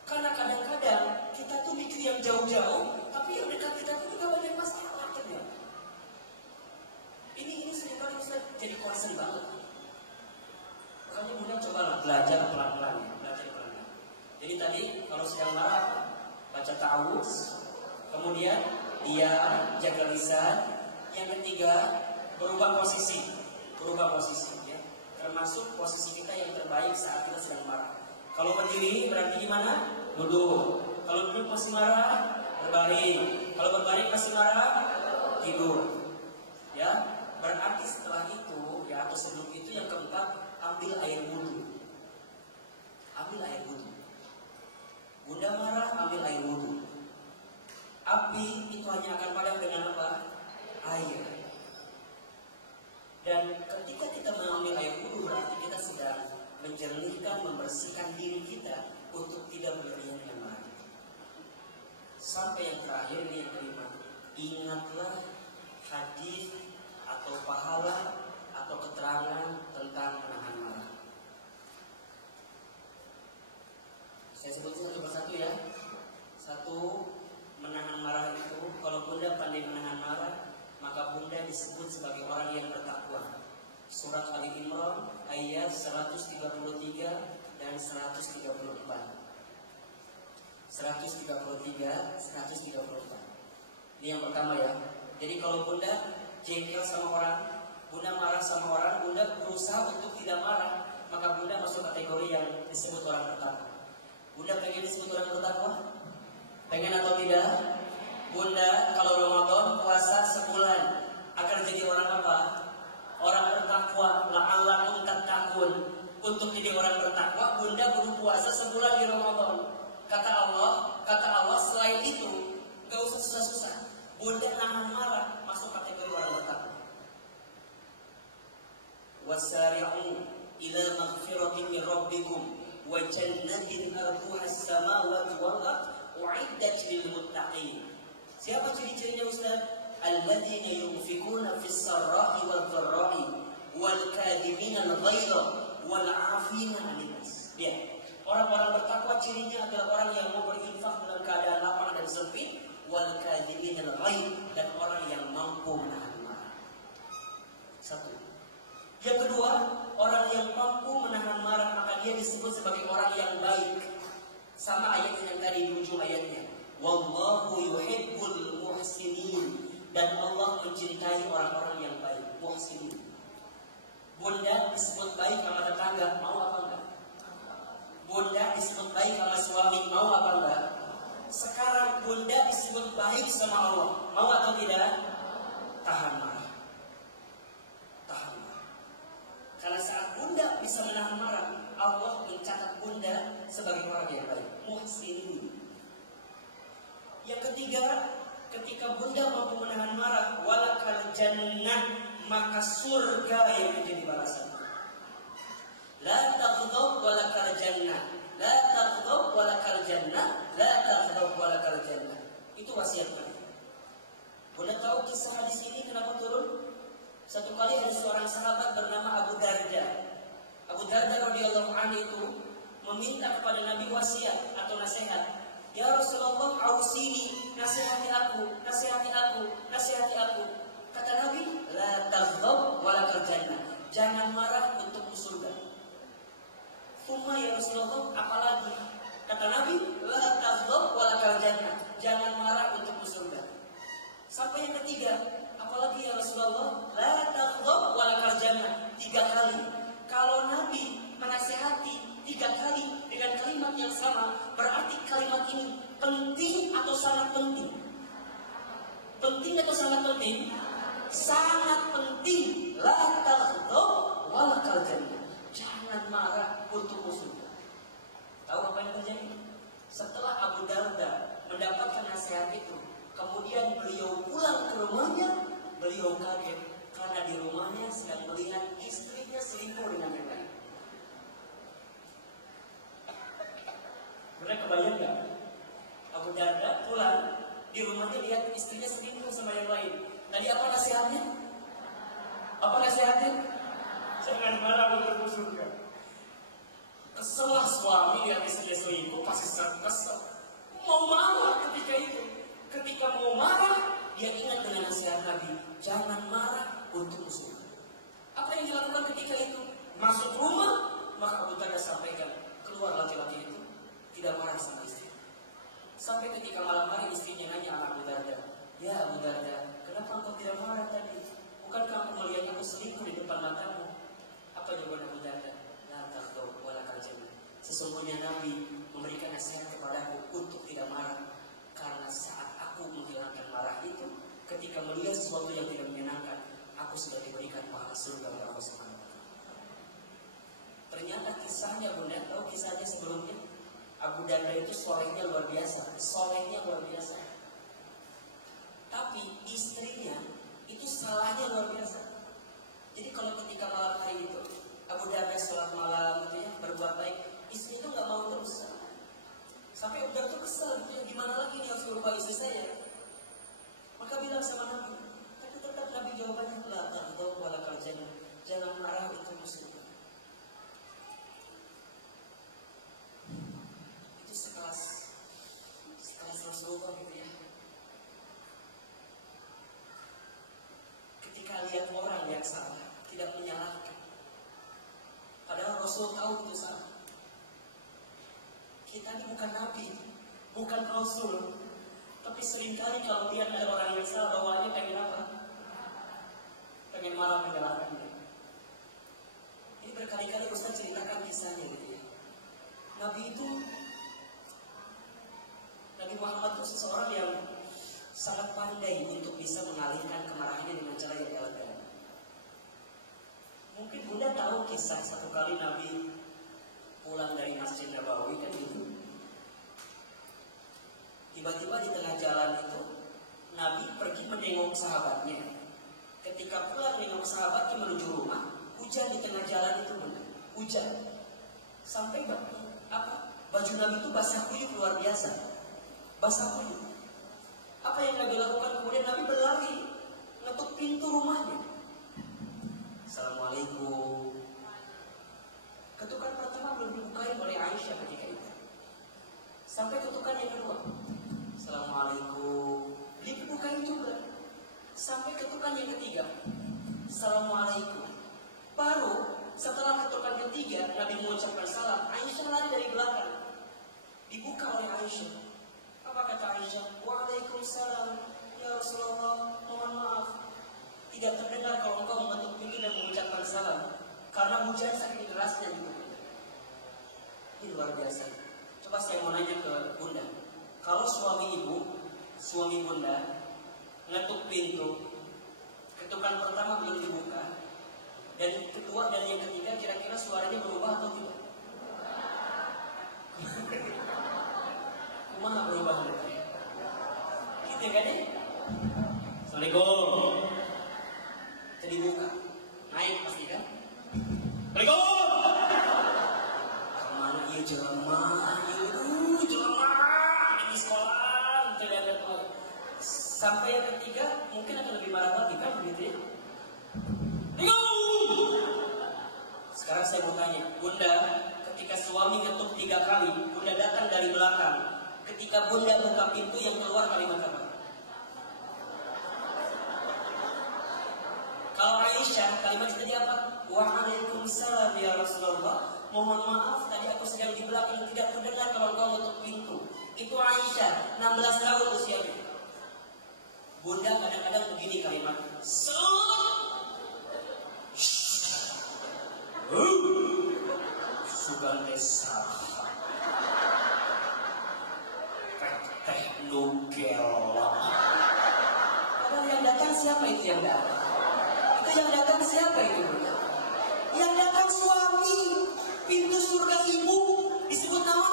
Karena kadang-kadang kita tuh mikir yang jauh-jauh, tapi yang dekat kita tuh juga banyak masalah ternyata. Ini seringkali bisa jadi concern banget. Makanya bunda cobalah belajar pelan-pelan. Jadi tadi kalau sedang marah baca ta'awudz, kemudian dia jaga lisan. Yang ketiga berubah posisi ya. Termasuk posisi kita yang terbaik saat kita sedang marah. Kalau berdiri berarti gimana? Duduk. Kalau duduk masih marah, berbaring. Kalau berbaring masih marah, tidur. Ya, berarti setelah itu ya atau sebelum itu yang keempat ambil air wudhu. Ambil air wudhu. Bunda marah, ambil air wudhu. Api itu hanya akan padam dengan apa? Air. Dan ketika kita mengambil air wudhu berarti kita sedang menjernihkan, membersihkan diri kita untuk tidak berlebihan dengan marah. Sampai yang terakhir ini yang kelima, ingatlah hadis atau pahala atau keterangan tentang menahan marah. Saya sebutkan satu persatu ya. Satu, menahan marah itu, kalau bunda pandai menahan marah, maka bunda disebut sebagai orang yang bertakwa. Surat Ali Imran ayat 133 dan 134. 134. Ini yang pertama ya. Jadi kalau bunda jengkel sama orang, bunda marah sama orang, bunda berusaha untuk tidak marah, maka bunda masuk kategori yang disebut orang bertakwa. Bunda pengen disebut orang bertakwa? Pengen atau tidak? Bunda kalau Ramadan puasa sebulan akan jadi orang apa? Orang bertakwa. La'allakum tattaqun. Untuk jadi orang bertakwa, bunda perlu puasa sebulan di Ramadan. Kata Allah selain itu gak usah susah-susah. Bunda nahan marah masuk kategori orang bertakwa. Wasari'u ila maghfiratin min rabbikum wa jannatin arduha as-samawati wal ardh u'iddat lil muttaqin. Siapa ciri-cirinya Ustaz? Alladzina yunfikuna fis sarra'i wal dharra'i wal kadhimina al-ghaidha wal 'afina 'anil nas. Lihat, orang-orang bertakwa cirinya adalah orang yang mau berinfak dalam keadaan lapang dan sempit, wal kadhimina al-ghaidha, dan orang yang mampu menahan marah. Satu. Yang kedua, orang yang mampu menahan marah maka dia disebut sebagai orang yang baik. Sama ayat yang tadi di ujung ayatnya. Wallahu yuhibbul muhsinin, dan Allah mencintai orang-orang yang baik, muhsinin. Bunda disebut baik sama tetangga, mau apa enggak? Bunda disebut baik sama suami, mau apa enggak? Sekarang bunda disebut baik sama Allah, mau atau tidak? tahan marah. Tahan marah. Karena saat bunda bisa menahan marah, Allah mencatat bunda sebagai orang yang baik. Muhsinin. Yang ketiga, ketika bunda mampu menahan marah, walakal jannah, maka surga yang menjadi balasan. La taghdab walakal jannah, la taghdab walakal jannah, la taghdab walakal jannah. Itu wasiat Nabi. Bunda tahu kisah hadis ini kenapa turun? Satu kali ada seorang sahabat bernama Abu Darda. Abu Darda radhiyallahu anhu itu meminta kepada Nabi wasiat atau nasihat. Ya Rasulullah, ausini, nasihati aku, nasihati aku, nasihati aku. Kata Nabi, la taghdab walakal jannah. Jangan marah untuk surga. Thumma ya Rasulullah, apalagi? Kata Nabi, la taghdab walakal jannah. Jangan marah untuk surga. Sampai yang ketiga, apalagi ya Rasulullah, la taghdab walakal jannah. 3 kali. Kalau Nabi menasihati 3 kali dengan kalimat yang sama, berarti kalimat ini penting atau sangat penting? Penting atau sangat penting? Sangat penting. La taghdab walakal jannah. Jangan marah untuk surga. Tahu apa yang terjadi? Setelah Abu Darda mendapatkan nasihat itu, kemudian beliau pulang ke rumahnya, beliau kaget karena di rumahnya sedang melihat istrinya selingkuh dengan yang lain. Mereka kebayang nggak? Abu Darda pulang di rumahnya lihat istrinya selingkuh sama yang lain. Tadi apa nasihatnya? Apa nasihatnya? Jangan marah untuk surga. Keselah suami lihat istrinya selingkuh pasti sangat kesel. Mau marah ketika itu. Ketika mau marah, dia ingat dengan nasihat Nabi. Jangan marah untuk surga. Apa yang dilakukan ketika itu? Masuk rumah, maka Abu Darda sampaikan, keluar laki-laki itu tidak marah sama istri. Sampai ketika malam hari istrinya nanya sama Abu Darda, ya Abu Darda, kenapa engkau tidak marah tadi? Bukankah aku melihat aku selingkuh di depan matamu? Apa jawaban Abu Darda? La taghdab walakal jannah. Sesungguhnya Nabi memberikan nasihat kepadaku untuk tidak marah. Karena saat aku menghilangkan marah itu, ketika melihat sesuatu yang tidak menyenangkan, aku sudah diberikan pahala surga oleh Allah Subhanahu wa Ta'ala. Ternyata kisahnya, Bunda tahu kisahnya sebelumnya? Abu Darda itu solehnya luar biasa, solehnya luar biasa. Tapi istrinya itu salahnya luar biasa. Jadi kalau ketika malam hari itu Abu Darda sholat malam gitu ya, berbuat baik, istri itu nggak mau terus. Sampai Abu Darda kesel gitu ya, gimana lagi nih harus berubah istri saya? Maka bilang sama Nabi, tapi tetap Nabi jawabannya la taghdab walakal jannah. Jangan marah untuk surga. Itu sekelas Rasulullah gitu ya. Ketika lihat orang yang salah, tidak menyalahkan. Padahal Rasul tahu itu salah. Kita ini bukan Nabi, bukan Rasul. Tapi seringkali kalau lihat ada orang yang salah, bawaannya pengen apa? Pengen marah menyalahkannya. Ini berkali-kali Ustaz ceritakan kisahnya gitu ya. Nabi Muhammad itu seseorang yang sangat pandai untuk bisa mengalihkan kemarahannya dengan cara yang elegan. Mungkin Bunda tahu kisah satu kali Nabi pulang dari Masjid Nabawi kan gitu. Tiba-tiba di tengah jalan itu Nabi pergi menengok sahabatnya. Ketika pulang menengok sahabatnya menuju rumah, hujan di tengah jalan itu, Bunda. Hujan. Sampai baju Nabi itu basah kuyup luar biasa. Basah kuyup. Apa yang Nabi lakukan? Kemudian Nabi berlari ngetuk pintu rumahnya. Assalamualaikum. Ketukan pertama belum dibukain oleh Aisyah ketika itu. Sampai ketukan yang kedua. Assalamualaikum. Dibukain juga. Sampai ketukan yang ketiga. Assalamualaikum. Baru setelah ketukan ketiga Nabi mengucapkan salam, Aisyah lari dari belakang. Dibuka oleh Aisyah. Apa kata Aisyah? Waalaikumsalam. Ya Rasulullah, mohon maaf. Tidak terdengar kalau engkau mengetuk pintu dan mengucapkan salam. Karena hujan saking derasnya juga. Ini luar biasa. Coba saya mau nanya ke Bunda. Kalau suami ibu, suami Bunda ngetuk pintu, Ketukan pertama belum dibuka, dan kedua dan yang ketiga kira-kira suaranya berubah atau tidak? Kumaha berubah gitu ya? Gitu kan ya? Assalamualaikum. Jadi buka, naik pasti kan? Assalamualaikum. Kemana dia jelema? Jelema di sekolah, tidak ada tahu. Sampai yang ketiga mungkin akan lebih marah lagi kan begitu ya? Sekarang saya mau tanya, Bunda, ketika suami ngetuk 3 kali, Bunda datang dari belakang. Ketika Bunda buka pintu, yang keluar kalimat apa? Kalau Aisyah, kalimat tadi apa? Waalaikumsalam ya Rasulullah. Mohon maaf, tadi aku sedang di belakang tidak terdengar kalau kau ngetuk pintu. Itu Aisyah, 16 tahun usianya. Bunda kadang-kadang begini kalimat. Sugan desa teh nugela. Padahal yang datang siapa itu yang datang? Itu yang datang siapa itu? Yang datang suami. Pintu surga ibu disebut nama.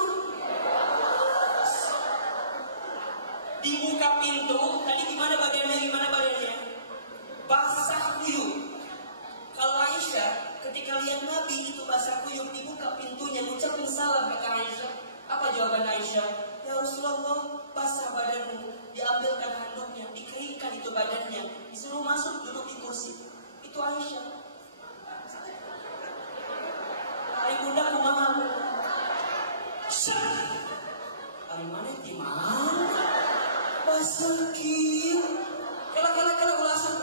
Dibuka pintu, tadi gimana badannya? Basah kuyup. Kalau Aisyah, ketika lihat Nabi itu basah kuyup, dibuka pintunya, ucapin salam kata Aisyah. Apa jawaban Aisyah? Ya Rasulullah, basah badanmu. Diambilkan handuknya, dikeringkan itu badannya, disuruh masuk duduk di kursi. Itu Aisyah. Hai bunda kumaha? Alimane di mana? Basah kieu. Kala ulasan.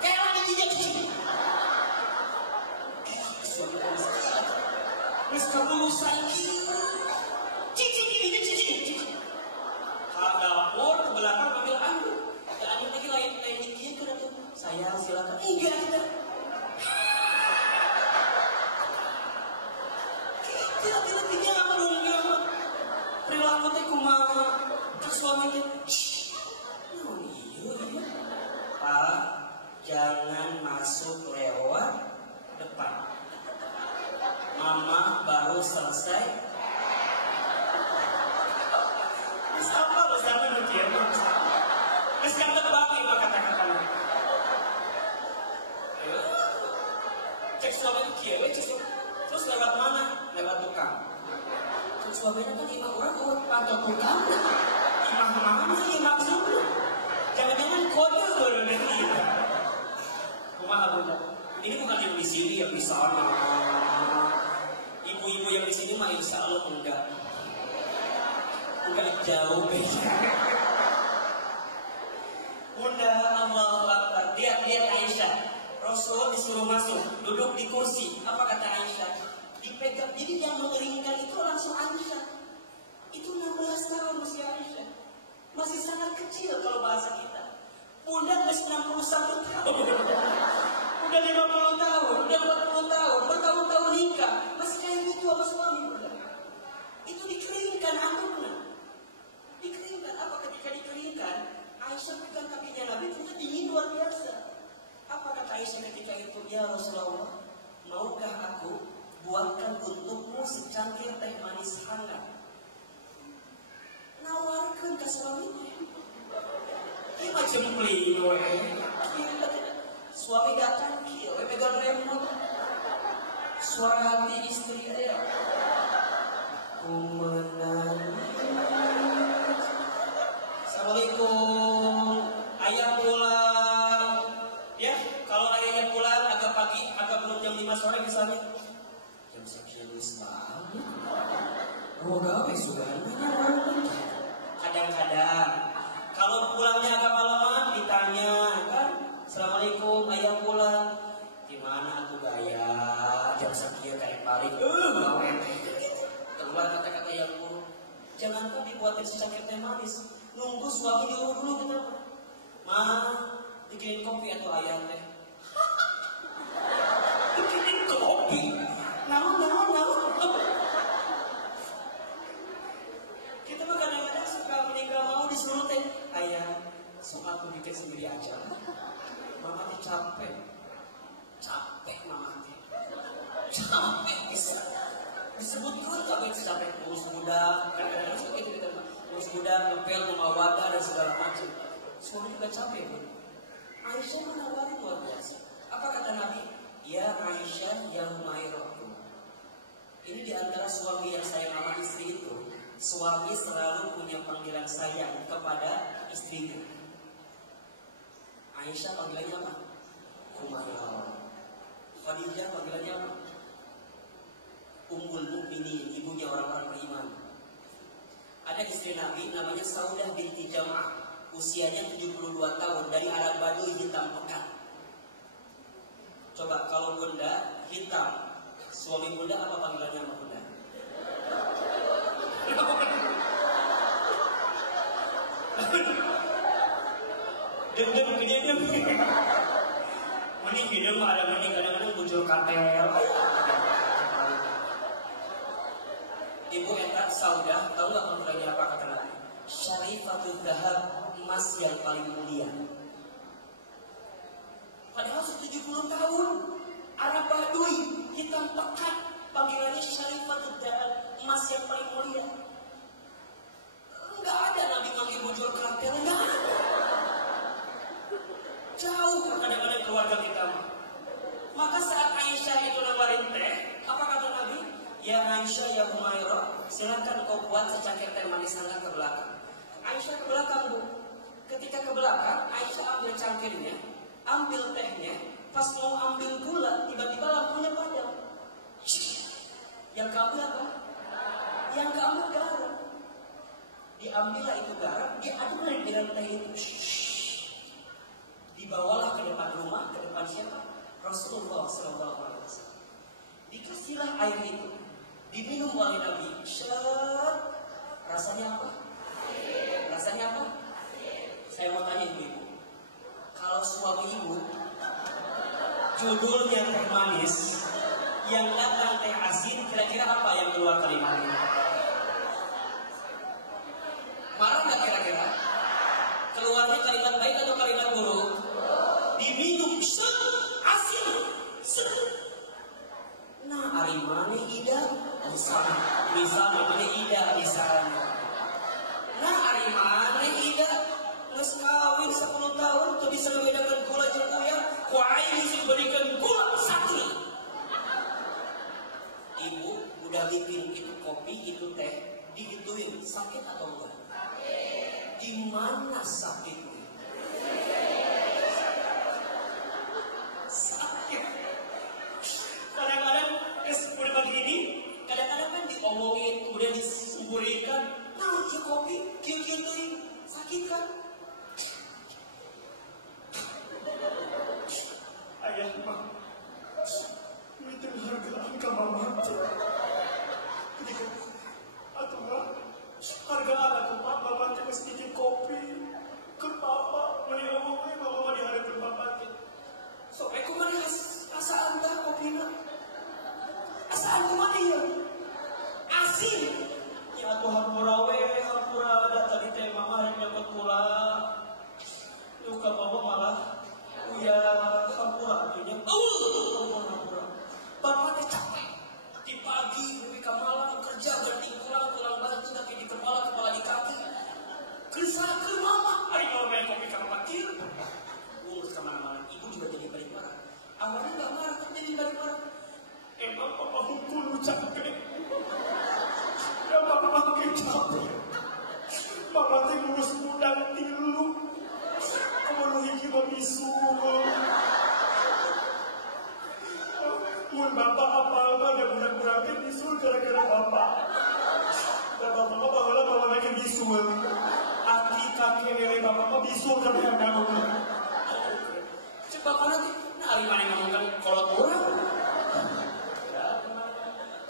Kela dijijik. Wis kabulu saiki. Cici. Dapur ke belakang ambil anduk. Ya anduk lagi lain gitu tuh. Saya silakan. Enggak ada. Kita apa dong ya? Perilaku teh kumaha? Terus suaminya. Oh iya. Pak, jangan masuk lewat depan. Mama baru selesai. Siapa lo sama dia? Sekarang tebak lima kata-katanya. Cek suami itu kieu, terus lewat mana? Lewat tukang. Cek suaminya kan 5 orang kok pada tukang. Imam sih maksudnya. Jangan-jangan kode baru nanti. Kumaha bunda? Ini bukan ibu di sini yang di sana. Ibu-ibu yang di sini mah insya Allah enggak. Bukan jauh beda. Bunda Allah Akbar. Lihat Aisyah. Rasul disuruh masuk, duduk di kursi. Apa kata Aisyah? Dipegang. Jadi yang mengeringkan itu langsung Aisyah. Itu 16 tahun usia Aisyah. Masih sangat kecil kalau bahasa kita. Bunda masih 61 tahun. Udah 50 tahun, udah 40 tahun, bertahun-tahun nikah. Masih kayak gitu sama suami bunda. Itu dikeringkan anaknya. Dikeringkan apa ketika dikeringkan? Aisyah pegang kakinya Nabi itu dingin luar biasa. Apa kata Aisyah ketika itu? Ya Rasulullah, maukah aku buatkan untukmu secangkir teh manis hangat? Nawarkan ke suaminya. Dia macam pelino. Suami datang, pegang remote. Suara hati istri dia. Assalamualaikum. Ayah pulang. Ya, kalau ayahnya pulang agak pagi, agak belum jam 5 sore misalnya. Jam 9 malam. Oh, gawe sudah. Kadang-kadang kalau pulangnya agak malaman ditanya kan, Assalamualaikum, ayah pulang. Gimana aku gaya? Jam sekian kayak paling. Keluar kata-kata yang buruk. Jangan kok dibuatin secangkir teh manis. Nunggu suami dulu gitu. Ma, bikinin kopi atau ayam teh. Bikinin kopi. Namun. Kita mah kadang-kadang suka meninggal mau disuruh teh. Ayah, sok aku bikin sendiri aja. Ma, disebutkan tapi sampai urus budak, kadang-kadang seperti itu kita urus budak, ngepel, memawadah dan segala macam. Suami juga capek pun. Aisyah menawari luar biasa. Apa kata Nabi? Ya Aisyah yang Humairah. Ini diantara suami yang sayang sama istri itu. Suami selalu punya panggilan sayang kepada istrinya. Aisyah panggilannya apa? Humairah. Khadijah panggilannya apa? Ummul Mukminin, ibunya orang-orang beriman. Ada istri Nabi namanya Saudah binti Jam'ah, usianya 72 tahun, dari Arab Baduy, hitam pekat. Coba kalau bunda hitam, suami bunda apa panggilannya sama bunda? Dendam kejadian. Mending hidup ada mending kadang-kadang muncul kapel. Ibu Eta Saudah, tahu nggak panggilannya apa kata Nabi? Syarifatul Dahab, emas yang paling mulia. Padahal 70 tahun, Arab Baduy, hitam pekat, panggilannya Syarifatul Dahab, emas yang paling mulia. Enggak ada Nabi manggil bujur kapel, enggak ada. Jauh kadang-kadang keluarga kita. Maka saat Aisyah itu nawarin teh, apa kata Nabi? Ya Aisyah ya Humairah, silakan kau buat secangkir teh manis hangat ke belakang. Aisyah ke belakang, Bu. Ketika ke belakang, Aisyah ambil cangkirnya, ambil tehnya. Pas mau ambil gula, tiba-tiba lampunya padam. Yang keambil apa? Yang keambil garam. Diambillah itu garam, diaduk dengan teh itu. Dibawalah ke depan rumah, ke depan siapa? Rasulullah SAW. Dikasihlah air itu, diminum oleh Nabi. Rasanya apa? Rasanya apa? Saya mau tanya ibu, kalau suami ibu judulnya teh manis, yang datang teh asin, kira-kira apa yang keluar kalimatnya? Marah nggak kira-kira? Keluarnya kalimat baik atau kalimat buruk? Diminum asin. Nah, ari maneh ida misalnya maneh ida misalnya. Nah, ari maneh ida geus kawin 10 tahun teu bisa membedakan gula jeung uyah, ku aing sih berikan gula satu. Ibu udah bikin itu kopi, itu teh, digituin sakit atau enggak? Di mana sakitnya? Sakit. Kadang-kadang udah begini, kadang-kadang kan diomongin, kemudian disembunyikan. Nah, si kopi, gitu sakit kan? Ayah, Mak, itu harga angka mama. Atau enggak? Harga anakku, Mama mati mesti bikin kopi ke Papa, meniomongin Mama di hari berbapak. So, aku mana asa anda kopi na? Asa anda mana ya? Asin. Ya aku hampura ada tadi teh Mama yang dapat pula. Luka Mama malah uya hampura artinya. Hampura. Bapak teh capek. Di pagi, di malam kerja berarti pulang balik kaki di kepala di kaki. Kerisakir Mama, hari kalau main kopi khawatir. Urus kemana-mana, ibu juga jadi balik marah. Awalnya nggak marah, tapi jadi balik marah. Emang Papa hukum capek. Ya Papa makin capek. Papa teh ngurus budak tilu. Kemenuhi kita bisu. Mun Bapak apa-apa dan budak-budaknya bisul gara-gara Bapak. Dan Bapak bahwa Bapak lagi bisul. Aki kaki nenek Bapak bisul karena Bapak nanti, hari mana ngomongkan kolot orang?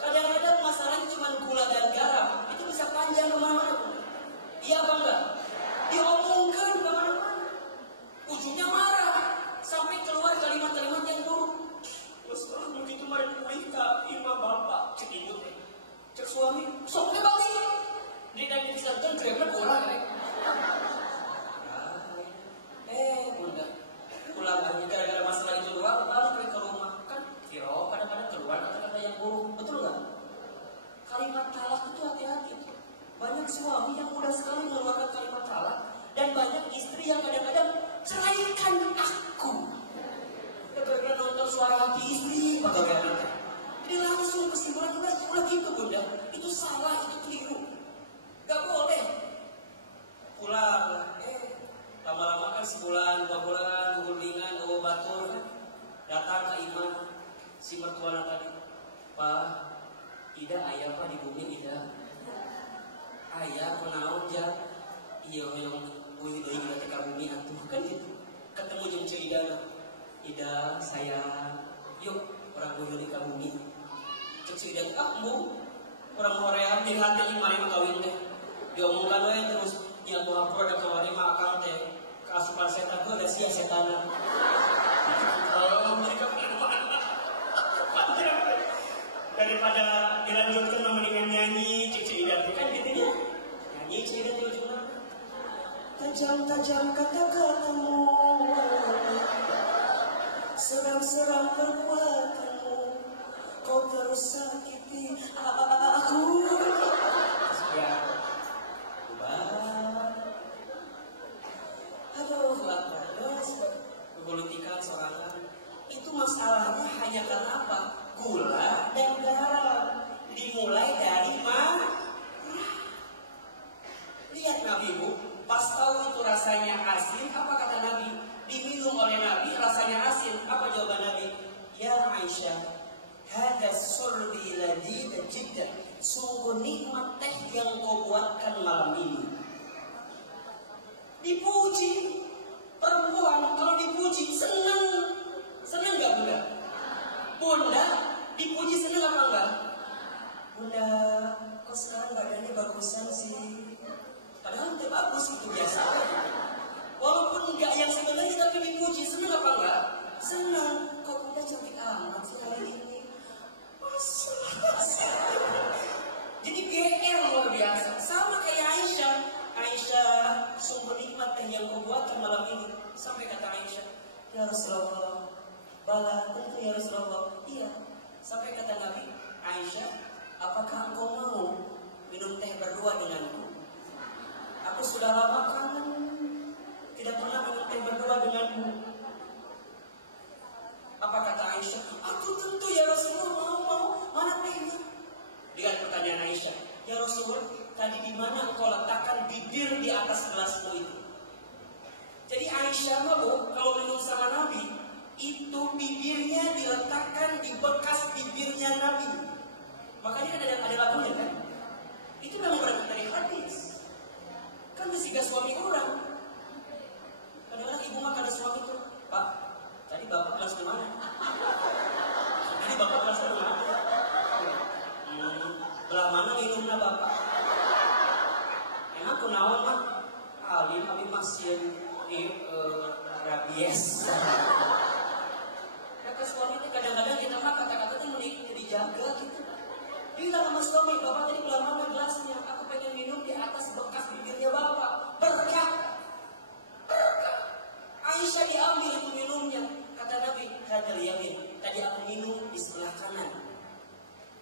Kadang-kadang masalahnya cuma gula dan garam, itu bisa panjang kemana-mana. Iya apa enggak? Diomongkan kemana-mana. Ujungnya marah, sampai keluar kalimat-kalimat yang buruk. Terus begitu mari kuika imam bapak, cek ibu, cek suami, soknya balik. Dia bisa jengkremet orang. yang mudah sekali mengeluarkan kalimat talak. Dan banyak istri yang kadang-kadang ceraikan aku. Gara-gara nonton Suara Hati Istri, bagaimana? Jadi langsung kesimpulan kita udah gitu bunda. Itu salah, itu keliru. Gak boleh. Pulang, lama-lama kan sebulan, 2 bulan, gugulingan, batur, datang ke imam si mertua tadi. Pak, Ida ayah pak di bumi Ida. Ayah kenaon ja. Iya yang bumi deui kita ka bumi atuh kan gitu. Ketemu jeung Ceu Ida. Ida sayang, yuk orang bumi ka bumi. Ceu Ida kamu orang hoream di hati mari kawin teh. Diomongkan we terus ya tuh aku ada kawani mah akang teh. Keasupan setan tuh ada sia setan. Mereka daripada dilanjutkan mendingan nyanyi Cici Ida kan gitu ya. Nyanyi Cici Ida tuh cuma tajam-tajam kata-katamu, seram-seram perbuatanmu, kau terus sakiti aku. Ya, aduh, politikan sorangan. Itu masalahnya hanya karena apa? Gula dan garam. Dimulai dari mana? Lihat Nabi Bu, pas tahu itu rasanya asin, apa kata Nabi? Diminum oleh Nabi rasanya asin. Apa jawaban Nabi? Ya Aisyah, hada surbi ladhi jiddan. Sungguh nikmat teh yang kau buatkan malam ini. Dipuji. Perempuan kalau dipuji senang. Senang gak bunda? Bunda dipuji senang apa enggak? Bunda, kok sekarang badannya bagusan sih? Padahal dia bagus itu biasa. Walaupun enggak yang sebenarnya tapi dipuji senang apa enggak? Senang. Kok bunda cantik amat sih hari ini? Masa. Jadi GR luar biasa. Sama kayak Aisyah. Aisyah, sungguh nikmat yang kau buatkan malam ini. Sampai kata Aisyah, ya Rasulullah, bala tentu ya Rasulullah. Iya. Sampai kata Nabi, Aisyah, apakah engkau mau minum teh berdua denganku? Aku sudah lama kangen, tidak pernah minum teh berdua denganmu. Apa kata Aisyah? Aku tentu ya Rasulullah mau. Mana tehnya? Dengan pertanyaan Aisyah, ya Rasulullah, tadi di mana engkau letakkan bibir di atas gelasmu itu? Jadi Aisyah mau kalau minum sama Nabi, itu bibirnya diletakkan di bekas bibirnya Nabi. Makanya kan ada lagunya kan? Itu memang berangkat dari hadis. Kan kesiga suami orang. Kadang-kadang ibu mah kada suami itu, Pak, tadi bapak kelas di mana? Ini bapak kelas di mana? Belah mana minumnya bapak? Emang kunaon mah? Alim masih di rabies. Kata suami itu kadang-kadang kita mah kata-kata itu mending dijaga gitu. Dia kata sama suami, bapak tadi belah mana gelasnya? Aku pengen minum di atas bekas bibirnya bapak. Berkah. Aisyah diambil itu minumnya. Kata Nabi, kata yamin. Tadi aku minum di sebelah kanan.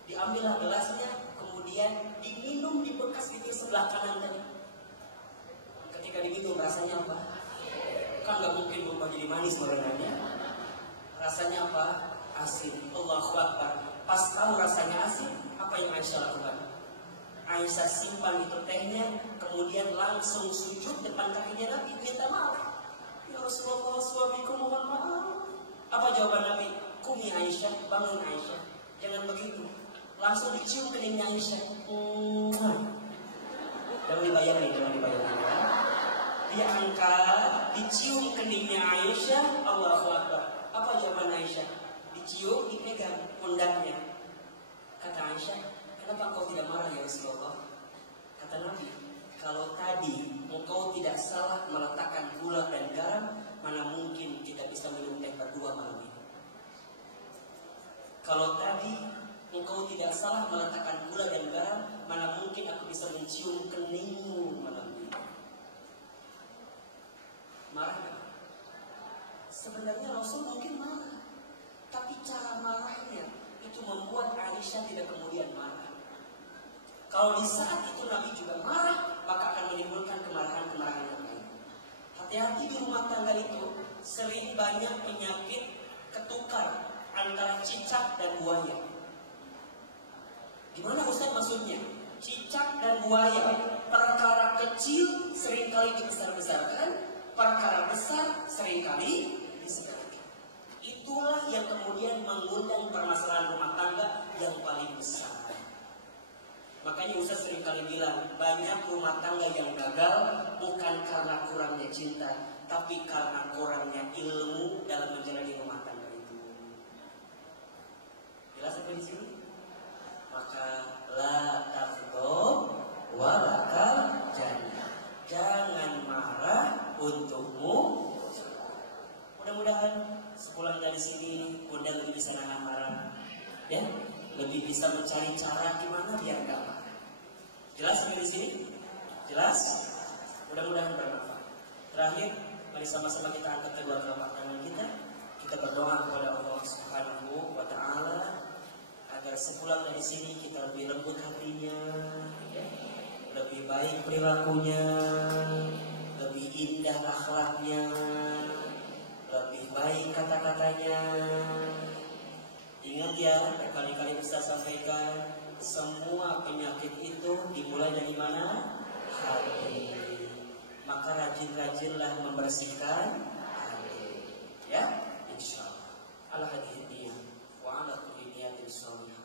Diambillah gelasnya, kemudian diminum di bekas bibir sebelah kanan tadi. Ketika diminum rasanya apa? Kan gak mungkin berubah jadi manis sebenarnya. Rasanya apa? Asin. Allahu Akbar. Pas tahu rasanya asin, apa yang Aisyah lakukan? Aisyah simpan itu tehnya, kemudian langsung sujud depan kakinya Nabi, minta maaf. Ya Rasulullah, suamiku mohon maaf. Apa jawaban Nabi? Kumi Aisyah, bangun Aisyah. Jangan begitu. Langsung dicium keningnya Aisyah. Jangan dibayangin, jangan dibayangin. Dia angkat, dicium keningnya Aisyah. Allahu Akbar. Apa jawaban Aisyah? Dicium, dipegang pundaknya. Kata Aisyah, kenapa kau tidak marah ya Rasulullah? Kata Nabi, kalau tadi engkau tidak salah meletakkan gula dan garam, mana mungkin kita bisa minum teh berdua malam ini? Kalau tadi engkau tidak salah meletakkan gula dan garam, mana mungkin aku bisa mencium keningmu malam ini? Marah gak? Sebenarnya Rasul mungkin marah, tapi cara marahnya itu membuat Aisyah tidak kemudian marah. Kalau di saat itu Nabi juga marah, maka hati-hati di rumah tangga itu sering banyak penyakit ketukar antara cicak dan buaya. Gimana Ustaz maksudnya? Cicak dan buaya, perkara kecil seringkali dibesar-besarkan, perkara besar seringkali disederhanakan. Itulah yang kemudian mengundang permasalahan rumah tangga yang paling besar. Makanya Ustaz seringkali bilang, banyak rumah tangga yang gagal bukan karena kurangnya cinta, tapi karena kurangnya ilmu dalam menjalani rumah tangga itu. Jelas sampai di sini? Maka la taghdab wa la jannah. Jangan marah untukmu. Mudah-mudahan sepulang dari sini Bunda lebih bisa nahan marah, ya, lebih bisa mencari cara gimana biar gak marah. Jelas sampai di sini? Jelas? Mudah-mudahan bermanfaat. Terakhir, mari sama-sama kita angkat kedua telapak tangan kita. Kita berdoa kepada Allah Subhanahu wa Ta'ala agar sepulang dari sini kita lebih lembut hatinya, lebih baik perilakunya, lebih indah akhlaknya, lebih baik kata-katanya. Ingat ya, berkali-kali Ustaz sampaikan, semua penyakit itu dimulai dari mana? Hati. Maka rajin-rajinlah membersihkan hati. Ya, insyaallah. Ala hadhihi wa ala kulli niyatin shalihah.